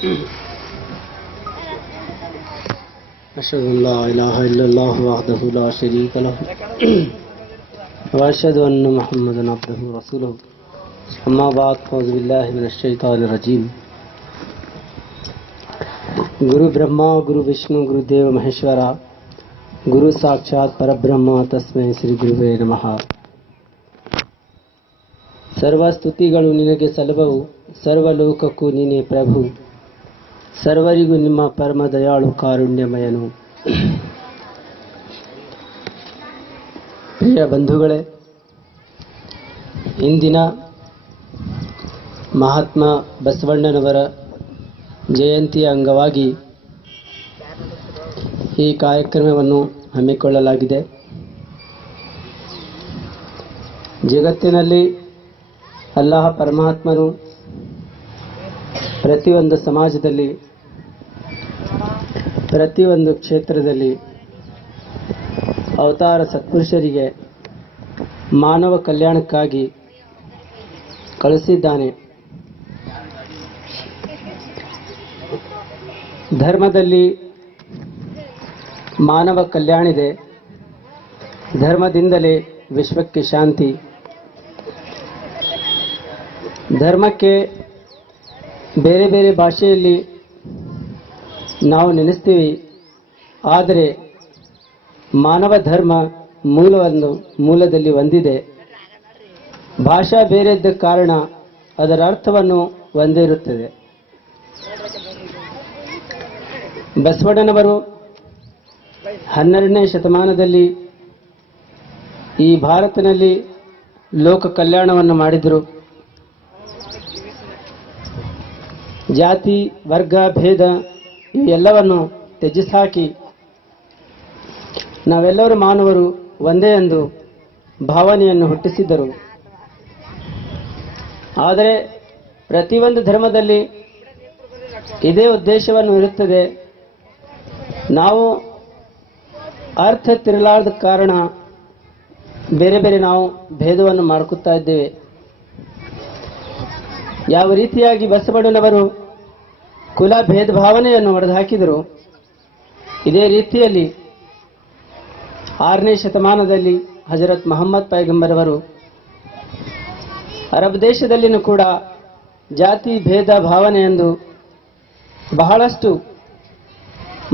أشهد أن لا إله إلا الله وحده لا شريك له وأشهد أن محمدا عبده ورسوله أما بعد فأعوذ بالله من الشيطان الرجيم गुरु ब्रह्मा गुरु विष्णु गुरुदेव महेश्वरा गुरु साक्षात् परब्रह्म तस्मै ಶ್ರೀ ಗುರುವೇ ನಮಃ. ಸರ್ವ ಸ್ತುತಿಗಳು ನಿನಗೆ ಸಲ್ಲುವವು, ಸರ್ವಲೋಕಕ್ಕೂ ನೀನೇ ಪ್ರಭು, ಸರ್ವರಿಗೂ ನಿಮ್ಮ ಪರಮ ದಯಾಳು ಕಾರುಣ್ಯಮಯನು. ಪ್ರಿಯ ಬಂಧುಗಳೇ, ಇಂದಿನ ಮಹಾತ್ಮ ಬಸವಣ್ಣನವರ ಜಯಂತಿಯ ಅಂಗವಾಗಿ ಈ ಕಾರ್ಯಕ್ರಮವನ್ನು ಹಮ್ಮಿಕೊಳ್ಳಲಾಗಿದೆ. ಜಗತ್ತಿನಲ್ಲಿ ಅಲ್ಲಾಹ ಪರಮಾತ್ಮನು ಪ್ರತಿಯೊಂದು ಸಮಾಜದಲ್ಲಿ, ಪ್ರತಿಯೊಂದು ಕ್ಷೇತ್ರದಲ್ಲಿ ಅವತಾರ ಸತ್ಪುರುಷರಿಗೆ ಮಾನವ ಕಲ್ಯಾಣಕ್ಕಾಗಿ ಕಳಿಸಿದ್ದಾನೆ. ಧರ್ಮದಲ್ಲಿ ಮಾನವ ಕಲ್ಯಾಣಿದೆ, ಧರ್ಮದಿಂದಲೇ ವಿಶ್ವಕ್ಕೆ ಶಾಂತಿ. ಧರ್ಮಕ್ಕೆ ಬೇರೆ ಬೇರೆ ಭಾಷೆಯಲ್ಲಿ ನಾವು ನೆನೆಸ್ತೀವಿ, ಆದರೆ ಮಾನವ ಧರ್ಮ ಮೂಲದಲ್ಲಿ ಒಂದಿದೆ. ಭಾಷಾ ಬೇರೆ ಇದ್ದ ಕಾರಣ ಅದರ ಅರ್ಥವನ್ನು ಒಂದೇ ಇರುತ್ತದೆ. ಬಸವಣ್ಣನವರು 12ನೇ ಶತಮಾನದಲ್ಲಿ ಈ ಭಾರತದಲ್ಲಿ ಲೋಕ ಕಲ್ಯಾಣವನ್ನು ಮಾಡಿದರು. ಜಾತಿ ವರ್ಗ ಭೇದ ಇವೆಲ್ಲವನ್ನು ತ್ಯಜಿಸಾಕಿ ನಾವೆಲ್ಲರೂ ಮಾನವರು ಒಂದೇ ಎಂದು ಭಾವನೆಯನ್ನು ಹುಟ್ಟಿಸಿದ್ದರು. ಆದರೆ ಪ್ರತಿಯೊಂದು ಧರ್ಮದಲ್ಲಿ ಇದೇ ಉದ್ದೇಶವನ್ನು ಇರುತ್ತದೆ. ನಾವು ಅರ್ಥ ತಿರಲಾರದ ಕಾರಣ ಬೇರೆ ಬೇರೆ ನಾವು ಭೇದವನ್ನು ಮಾಡ್ಕೊತಾ ಇದ್ದೇವೆ. ಯಾವ ರೀತಿಯಾಗಿ ಬಸವಣ್ಣನವರು ಕುಲ ಭೇದ ಭಾವನೆಯನ್ನು ಹೊಡೆದುಹಾಕಿದರು, ಇದೇ ರೀತಿಯಲ್ಲಿ 6ನೇ ಶತಮಾನದಲ್ಲಿ ಹಜರತ್ ಮೊಹಮ್ಮದ್ ಪೈಗಂಬರ್ ಅವರು ಅರಬ್ ದೇಶದಲ್ಲಿನೂ ಕೂಡ ಜಾತಿ ಭೇದ ಭಾವನೆ ಎಂದು ಬಹಳಷ್ಟು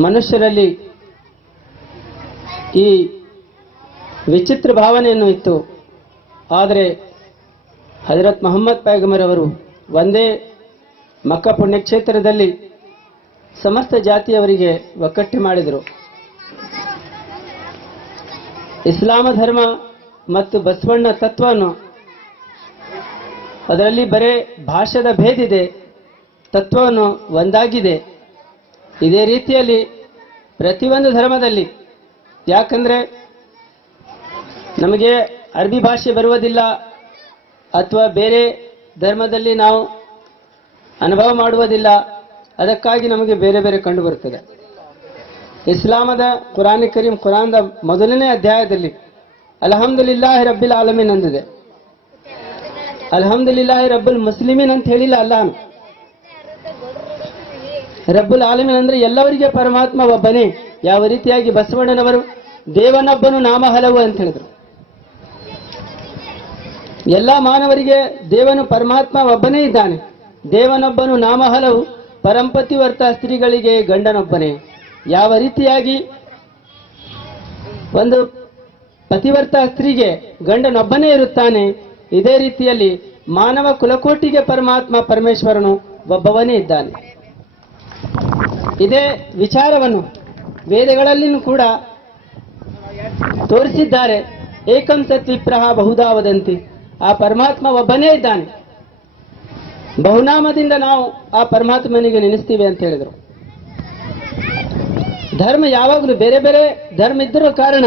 ಮನುಷ್ಯರಲ್ಲಿ ಈ ವಿಚಿತ್ರ ಭಾವನೆಯನ್ನು ಇತ್ತು. ಆದರೆ ಹಜರತ್ ಮೊಹಮ್ಮದ್ ಪೈಗಂಬರ್ ಅವರು ಒಂದೇ ಮಕ್ಕ ಪುಣ್ಯಕ್ಷೇತ್ರದಲ್ಲಿ ಸಮಸ್ತ ಜಾತಿಯವರಿಗೆ ಒಕ್ಕಟ್ಟು ಮಾಡಿದರು. ಇಸ್ಲಾಮ ಧರ್ಮ ಮತ್ತು ಬಸವಣ್ಣ ತತ್ವವನ್ನು, ಅದರಲ್ಲಿ ಬರೇ ಭಾಷೆದ ಭೇದಿದೆ, ತತ್ವವನ್ನು ಒಂದಾಗಿದೆ. ಇದೇ ರೀತಿಯಲ್ಲಿ ಪ್ರತಿಯೊಂದು ಧರ್ಮದಲ್ಲಿ, ಯಾಕಂದರೆ ನಮಗೆ ಅರಬಿ ಭಾಷೆ ಬರುವುದಿಲ್ಲ ಅಥವಾ ಬೇರೆ ಧರ್ಮದಲ್ಲಿ ನಾವು ಅನುಭವ ಮಾಡುವುದಿಲ್ಲ, ಅದಕ್ಕಾಗಿ ನಮಗೆ ಬೇರೆ ಬೇರೆ ಕಂಡು ಬರುತ್ತದೆ. ಇಸ್ಲಾಮದ ಕುರಾನ್ ಕರೀಂ ಕುರಾನ್ದ ಮೊದಲನೇ ಅಧ್ಯಾಯದಲ್ಲಿ ಅಲ್ಹಮ್ದುಲಿಲ್ಲಾಹಿ ರಬ್ಬಿಲ್ ಆಲಮೀನ್ ಅಂದಿದೆ. ಅಲ್ಹಮ್ದುಲಿಲ್ಲಾಹಿ ರಬ್ಬುಲ್ ಮುಸ್ಲಿಮೀನ್ ಅಂತ ಹೇಳಿಲ್ಲ ಅಲ್ಲಾಹನು. ರಬ್ಬುಲ್ ಆಲಮೀನ್ ಅಂದ್ರೆ ಎಲ್ಲವರಿಗೆ ಪರಮಾತ್ಮ ಒಬ್ಬನೇ. ಯಾವ ರೀತಿಯಾಗಿ ಬಸವಣ್ಣನವರು ದೇವನೊಬ್ಬನು ನಾಮ ಹಲವು ಅಂತ ಹೇಳಿದರು. ಎಲ್ಲ ಮಾನವರಿಗೆ ದೇವನು ಪರಮಾತ್ಮ ಒಬ್ಬನೇ ಇದ್ದಾನೆ. ದೇವನೊಬ್ಬನು ನಾಮ ಹಲವು, ಪರಂಪತಿವರ್ತ ಸ್ತ್ರೀಗಳಿಗೆ ಗಂಡನೊಬ್ಬನೇ. ಯಾವ ರೀತಿಯಾಗಿ ಒಂದು ಪತಿವರ್ತ ಸ್ತ್ರೀಗೆ ಗಂಡನೊಬ್ಬನೇ ಇರುತ್ತಾನೆ, ಇದೇ ರೀತಿಯಲ್ಲಿ ಮಾನವ ಕುಲಕೋಟಿಗೆ ಪರಮಾತ್ಮ ಪರಮೇಶ್ವರನು ಒಬ್ಬವನೇ ಇದ್ದಾನೆ. ಇದೇ ವಿಚಾರವನ್ನು ವೇದಗಳಲ್ಲಿಯೂ ಕೂಡ ತೋರಿಸಿದ್ದಾರೆ. ಏಕಂ ಸತ್ ವಿಪ್ರಹ ಬಹುಧಾ ವದಂತಿ, ಆ ಪರಮಾತ್ಮ ಒಬ್ಬನೇ ಇದ್ದಾನೆ. ಬಹುನಾಮದಿಂದ ನಾವು ಆ ಪರಮಾತ್ಮನಿಗೆ ನೆನೆಸ್ತೀವಿ ಅಂತ ಹೇಳಿದರು. ಧರ್ಮ ಯಾವಾಗಲೂ ಬೇರೆ ಬೇರೆ ಧರ್ಮ ಇದ್ದರೂ ಕಾರಣ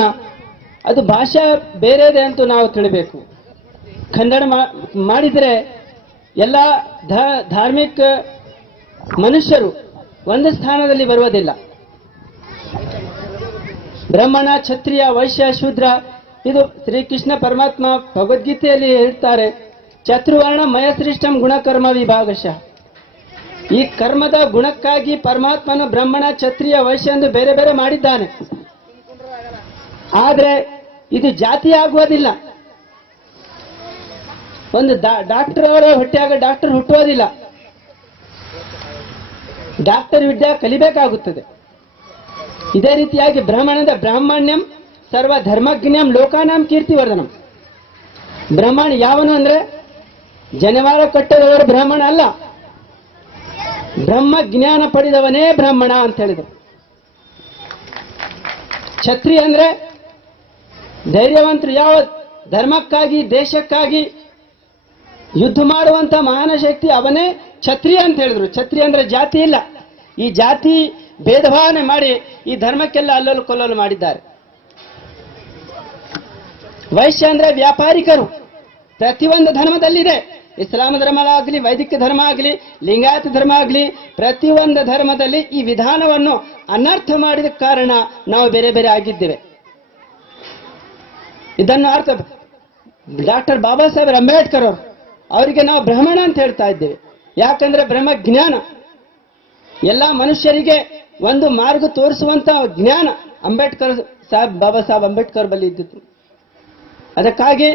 ಅದು ಭಾಷೆ ಬೇರೆ ಇದೆ ಅಂತ ನಾವು ತಿಳಿಬೇಕು. ಖಂಡನ ಮಾಡಿದರೆ ಎಲ್ಲ ಧಾರ್ಮಿಕ ಮನುಷ್ಯರು ಒಂದು ಸ್ಥಾನದಲ್ಲಿ ಬರುವುದಿಲ್ಲ. ಬ್ರಾಹ್ಮಣ, ಕ್ಷತ್ರಿಯ, ವೈಶ್ಯ, ಶೂದ್ರ, ಇದು ಶ್ರೀಕೃಷ್ಣ ಪರಮಾತ್ಮ ಭಗವದ್ಗೀತೆಯಲ್ಲಿ ಹೇಳ್ತಾರೆ. ಚತುರ್ವರ್ಣ ಮಯಶ್ರೇಷ್ಠಂ ಗುಣಕರ್ಮ ವಿಭಾಗಶಃ. ಈ ಕರ್ಮದ ಗುಣಕ್ಕಾಗಿ ಪರಮಾತ್ಮನು ಬ್ರಾಹ್ಮಣ ಕ್ಷತ್ರಿಯ ವೈಶ್ಯ ಎಂದು ಬೇರೆ ಬೇರೆ ಮಾಡಿದ್ದಾನೆ. ಆದರೆ ಇದು ಜಾತಿ ಆಗುವುದಿಲ್ಲ. ಒಂದು ಡಾಕ್ಟರ್ ಅವರ ಹೊಟ್ಟೆಯಾಗ ಡಾಕ್ಟರ್ ಹುಟ್ಟುವುದಿಲ್ಲ. ಡಾಕ್ಟರ್ ವಿದ್ಯೆ ಕಲಿಬೇಕಾಗುತ್ತದೆ. ಇದೇ ರೀತಿಯಾಗಿ ಬ್ರಾಹ್ಮಣದ ಬ್ರಾಹ್ಮಣ್ಯಂ ಸರ್ವ ಧರ್ಮಜ್ಞಂ ಲೋಕಾನಾಂ ಕೀರ್ತಿವರ್ಧನಂ. ಬ್ರಾಹ್ಮಣ ಯಾವನು ಅಂದ್ರೆ ಜನವಾರ ಕಟ್ಟದವರು ಬ್ರಾಹ್ಮಣ ಅಲ್ಲ, ಬ್ರಹ್ಮ ಜ್ಞಾನ ಪಡೆದವನೇ ಬ್ರಾಹ್ಮಣ ಅಂತ ಹೇಳಿದರು. ಕ್ಷತ್ರಿಯ ಅಂದ್ರೆ ಧೈರ್ಯವಂತರು, ಯಾವ ಧರ್ಮಕ್ಕಾಗಿ ದೇಶಕ್ಕಾಗಿ ಯುದ್ಧ ಮಾಡುವಂತ ಮಹಾನ ಶಕ್ತಿ ಅವನೇ ಕ್ಷತ್ರಿಯ ಅಂತ ಹೇಳಿದ್ರು. ಕ್ಷತ್ರಿಯ ಅಂದ್ರೆ ಜಾತಿ ಇಲ್ಲ. ಈ ಜಾತಿ ಭೇದ ಭಾವನೆ ಮಾಡಿ ಈ ಧರ್ಮಕ್ಕೆಲ್ಲ ಅಲ್ಲಲು ಕೊಲ್ಲಲು ಮಾಡಿದ್ದಾರೆ. ವೈಶ್ಯ ಅಂದ್ರೆ ವ್ಯಾಪಾರಿಕರು. ಪ್ರತಿಯೊಂದು ಧರ್ಮದಲ್ಲಿದೆ. ಇಸ್ಲಾಂ ಧರ್ಮ ಆಗಲಿ, ವೈದಿಕ ಧರ್ಮ ಆಗಲಿ, ಲಿಂಗಾಯತ ಧರ್ಮ ಆಗಲಿ, ಪ್ರತಿಯೊಂದು ಧರ್ಮದಲ್ಲಿ ಈ ವಿಧಾನವನ್ನು ಅನರ್ಥ ಮಾಡಿದ ಕಾರಣ ನಾವು ಬೇರೆ ಬೇರೆ ಆಗಿದ್ದೇವೆ. ಇದನ್ನು ಅರ್ಥ ಡಾಕ್ಟರ್ ಬಾಬಾ ಸಾಹೇಬ್ ಅಂಬೇಡ್ಕರ್ ಅವರು, ಅವರಿಗೆ ನಾವು ಬ್ರಾಹ್ಮಣ ಅಂತ ಹೇಳ್ತಾ ಇದ್ದೇವೆ. ಯಾಕಂದ್ರೆ ಬ್ರಹ್ಮ ಜ್ಞಾನ ಎಲ್ಲ ಮನುಷ್ಯರಿಗೆ ಒಂದು ಮಾರ್ಗ ತೋರಿಸುವಂತ ಜ್ಞಾನ ಅಂಬೇಡ್ಕರ್ ಸಾಹೇಬ್ ಬಾಬಾ ಸಾಹೇಬ್ ಅಂಬೇಡ್ಕರ್ ಬಳಿ ಇದ್ದಿತ್ತು. ಅದಕ್ಕಾಗಿ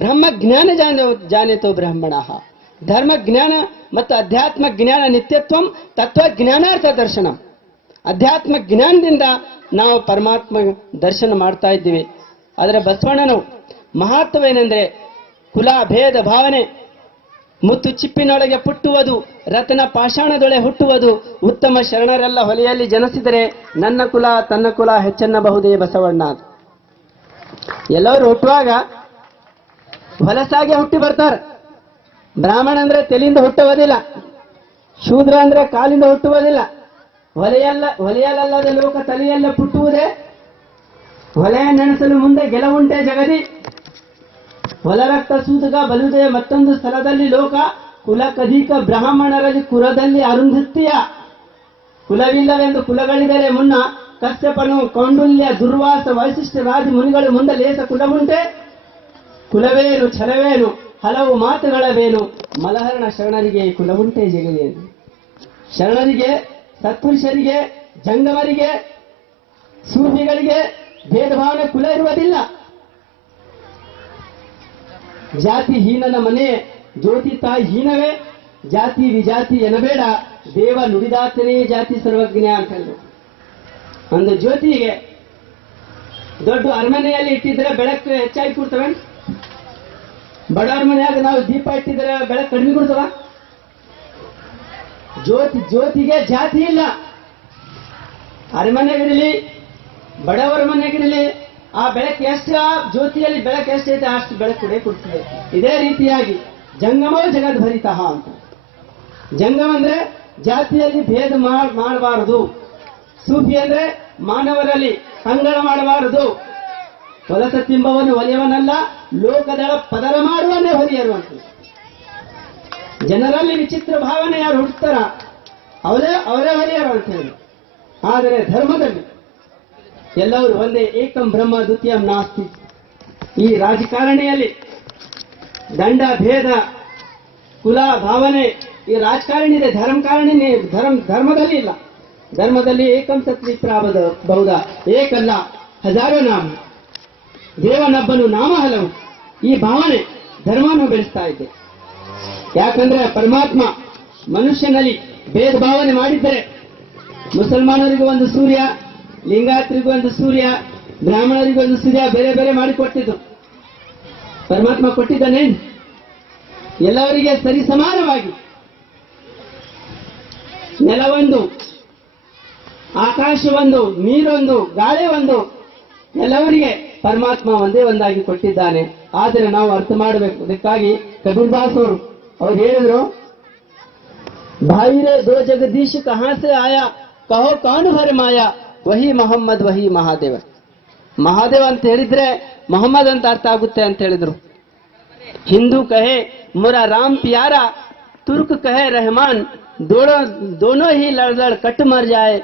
ಬ್ರಹ್ಮ ಜ್ಞಾನ ಜಾನೇತೋ ಬ್ರಾಹ್ಮಣ. ಧರ್ಮ ಜ್ಞಾನ ಮತ್ತು ಅಧ್ಯಾತ್ಮ ಜ್ಞಾನ ನಿತ್ಯತ್ವಂ ತತ್ವಜ್ಞಾನಾರ್ಥ ದರ್ಶನ. ಅಧ್ಯಾತ್ಮ ಜ್ಞಾನದಿಂದ ನಾವು ಪರಮಾತ್ಮ ದರ್ಶನ ಮಾಡ್ತಾ ಇದ್ದೀವಿ. ಆದರೆ ಬಸವಣ್ಣನು ಮಹತ್ವವೇನೆಂದ್ರೆ ಕುಲ ಭೇದ ಭಾವನೆ, ಮುತ್ತು ಚಿಪ್ಪಿನೊಳಗೆ ಪುಟ್ಟುವುದು, ರತ್ನ ಪಾಷಾಣದೊಳೆ ಹುಟ್ಟುವುದು, ಉತ್ತಮ ಶರಣರೆಲ್ಲ ಹೊಲೆಯಲ್ಲಿ ಜನಿಸಿದರೆ ನನ್ನ ಕುಲ ತನ್ನ ಕುಲ ಹೆಚ್ಚೆನ್ನಬಹುದೇ ಬಸವಣ್ಣ. ಎಲ್ಲರೂ ಹುಟ್ಟುವಾಗ ಹೊಲಸಾಗೆ ಹುಟ್ಟಿ ಬರ್ತಾರೆ. ಬ್ರಾಹ್ಮಣ ಅಂದ್ರೆ ತಲೆಯಿಂದ ಹುಟ್ಟುವುದಿಲ್ಲ, ಶೂದ್ರ ಅಂದ್ರೆ ಕಾಲಿಂದ ಹುಟ್ಟುವುದಿಲ್ಲ. ಹೊಲೆಯಲ್ಲದ ಲೋಕ ತಲೆಯಲ್ಲ ಪುಟ್ಟುವುದೇ, ಹೊಲೆಯ ನೆನೆಸಲು ಮುಂದೆ ಗೆಲುವುಂಟೆ ಜಗದಿ, ಹೊಲ ರಕ್ತ ಸೂತಕ ಬಲುದೇ ಮತ್ತೊಂದು ಸ್ಥಳದಲ್ಲಿ ಲೋಕ, ಕುಲ ಕದೀಕ ಬ್ರಾಹ್ಮಣರಲ್ಲಿ ಕುಲದಲ್ಲಿ ಅರುಂಧತ್ಯ. ಕುಲವಿಲ್ಲವೆಂದು ಕುಲಗಳಿದರೆ ಮುನ್ನ ಕಶ್ಯಪನು ಕೌಂಡುಲ್ಯ ದುರ್ವಾಸ ವೈಶಿಷ್ಟ್ಯರಾದಿ ಮುನಿಗಳು ಮುಂದೆ ಲೇಸ ಕುಲವುಂಟೆ. ಕುಲವೇನು ಛಲವೇನು ಹಲವು ಮಾತುಗಳವೇನು, ಮಲಹರಣ ಶರಣರಿಗೆ ಕುಲವುಂಟೆ ಜಗದೇ. ಶರಣರಿಗೆ, ಸತ್ಪುರುಷರಿಗೆ, ಜಂಗಮರಿಗೆ, ಸೂಫಿಗಳಿಗೆ ಭೇದ ಭಾವನೆ ಕುಲ ಇರುವುದಿಲ್ಲ. ಜಾತಿ ಹೀನನ ಮನೆ ಜ್ಯೋತಿ ತಾಯಿ ಹೀನವೇ, ಜಾತಿ ವಿಜಾತಿ ಎನಬೇಡ, ದೇವ ನುಡಿದಾತನೇ ಜಾತಿ ಸರ್ವಜ್ಞ ಅಂತ ಹೇಳಿದ್ರು. ಒಂದು ಜ್ಯೋತಿಗೆ ದೊಡ್ಡ ಅರಮನೆಯಲ್ಲಿ ಇಟ್ಟಿದ್ರೆ ಬೆಳಕು ಹೆಚ್ಚಾಗಿ ಕೊಡ್ತವೆ. ಬಡವರ ಮನೆಯಾಗ ನಾವು ದೀಪ ಇಟ್ಟಿದ್ರೆ ಬೆಳಕು ಕಡಿಮೆ ಕೊಡ್ತವ. ಜ್ಯೋತಿಗೆ ಜಾತಿ ಇಲ್ಲ. ಅರಮನೆಗಿರಲಿ ಬಡವರ ಮನೆಗಿರಲಿ, ಆ ಬೆಳಕು ಎಷ್ಟು, ಆ ಜ್ಯೋತಿಯಲ್ಲಿ ಬೆಳಕು ಎಷ್ಟೈತೆ ಅಷ್ಟು ಬೆಳಕು ಕೊಡ್ತದೆ. ಇದೇ ರೀತಿಯಾಗಿ ಜಂಗಮೋ ಜಗದ್ಭರಿತಃ ಅಂತ. ಜಂಗಮ ಅಂದ್ರೆ ಜಾತಿಯಲ್ಲಿ ಭೇದ ಮಾಡಬಾರದು. ಸೂಫಿ ಅಂದ್ರೆ ಮಾನವರಲ್ಲಿ ಸಂಗಡ ಮಾಡಬಾರದು. ಹೊಲಸ ತಿಂಬವನು ಹೊಲಿಯವನಲ್ಲ, ಲೋಕದಳ ಪದರ ಮಾಡುವನ್ನೇ ಹೊಲಿಯರು ಅಂತ. ಜನರಲ್ಲಿ ವಿಚಿತ್ರ ಭಾವನೆ ಯಾರು ಹುಡ್ತಾರ ಅವರೇ ಹೊಲಿಯರು ಅಂತ ಹೇಳಿ. ಆದರೆ ಧರ್ಮದಲ್ಲಿ ಎಲ್ಲರೂ ಒಂದೇ, ಏಕಂ ಬ್ರಹ್ಮ ದ್ವಿತೀಯಂ ನಾಸ್ತಿ. ಈ ರಾಜಕಾರಣಿಯಲ್ಲಿ ದಂಡ ಭೇದ ಕುಲ ಭಾವನೆ ಈ ರಾಜಕಾರಣಿ ಇದೆ, ಧರ್ಮದಲ್ಲಿ ಇಲ್ಲ. ಧರ್ಮದಲ್ಲಿ ಏಕಂ ಸತ್ವಿ ಬಹುದ, ಏಕಲ್ಲ ಹಜಾರೋ ನಾಮ, ದೇವನೊಬ್ಬನು ನಾಮ ಹಲವು. ಈ ಭಾವನೆ ಧರ್ಮವನ್ನು ಬೆಳೆಸ್ತಾ ಇದೆ. ಯಾಕಂದ್ರೆ ಪರಮಾತ್ಮ ಮನುಷ್ಯನಲ್ಲಿ ಭೇದ ಭಾವನೆ ಮಾಡಿದ್ದರೆ ಮುಸಲ್ಮಾನರಿಗೂ ಒಂದು ಸೂರ್ಯ, ಲಿಂಗಾಯತರಿಗೂ ಒಂದು ಸೂರ್ಯ, ಬ್ರಾಹ್ಮಣರಿಗೂ ಒಂದು ಸೂರ್ಯ ಬೇರೆ ಬೇರೆ ಮಾಡಿಕೊಟ್ಟಿದ್ದು ಪರಮಾತ್ಮ ಕೊಟ್ಟಿದ್ದಾನೆ. ಎಲ್ಲವರಿಗೆ ಸರಿ ಸಮಾನವಾಗಿ ನೆಲವೊಂದು, ಆಕಾಶವೊಂದು, ನೀರೊಂದು, ಗಾಳಿ ಒಂದು, ಎಲ್ಲವರಿಗೆ ಪರಮಾತ್ಮ ಒಂದೇ ಒಂದಾಗಿ ಕೊಟ್ಟಿದ್ದಾನೆ. ಆದರೆ ನಾವು ಅರ್ಥ ಮಾಡಬೇಕು. ಅದಕ್ಕಾಗಿ ಕಬೀರ್ ದಾಸ್ ಅವ್ರು ಹೇಳಿದ್ರು, ಭಾಯಿರೇ ದೋ ಜಗದೀಶ್ ಕಹಾ ಸೆ ಆಯಾ, ಕಹೋ ಕೌನ್ ಭರ್ ಮಾಯಾ, ವಹಿ ಮೊಹಮ್ಮದ್ ವಹಿ ಮಹಾದೇವ. ಮಹಾದೇವ ಅಂತ ಹೇಳಿದ್ರೆ ಮೊಹಮ್ಮದ್ ಅಂತ ಅರ್ಥ ಆಗುತ್ತೆ ಅಂತ ಹೇಳಿದ್ರು. ಹಿಂದೂ ಕಹೆ ಮುರಾ ರಾಮ್ ಪ್ಯಾರ, ತುರ್ಕ್ ಕಹೆ ರೆಹಮಾನ್, ದೋನೋ ಹಿ ಲಡ್ ಕಟ್ ಮರ್ ಜಾಯೆ,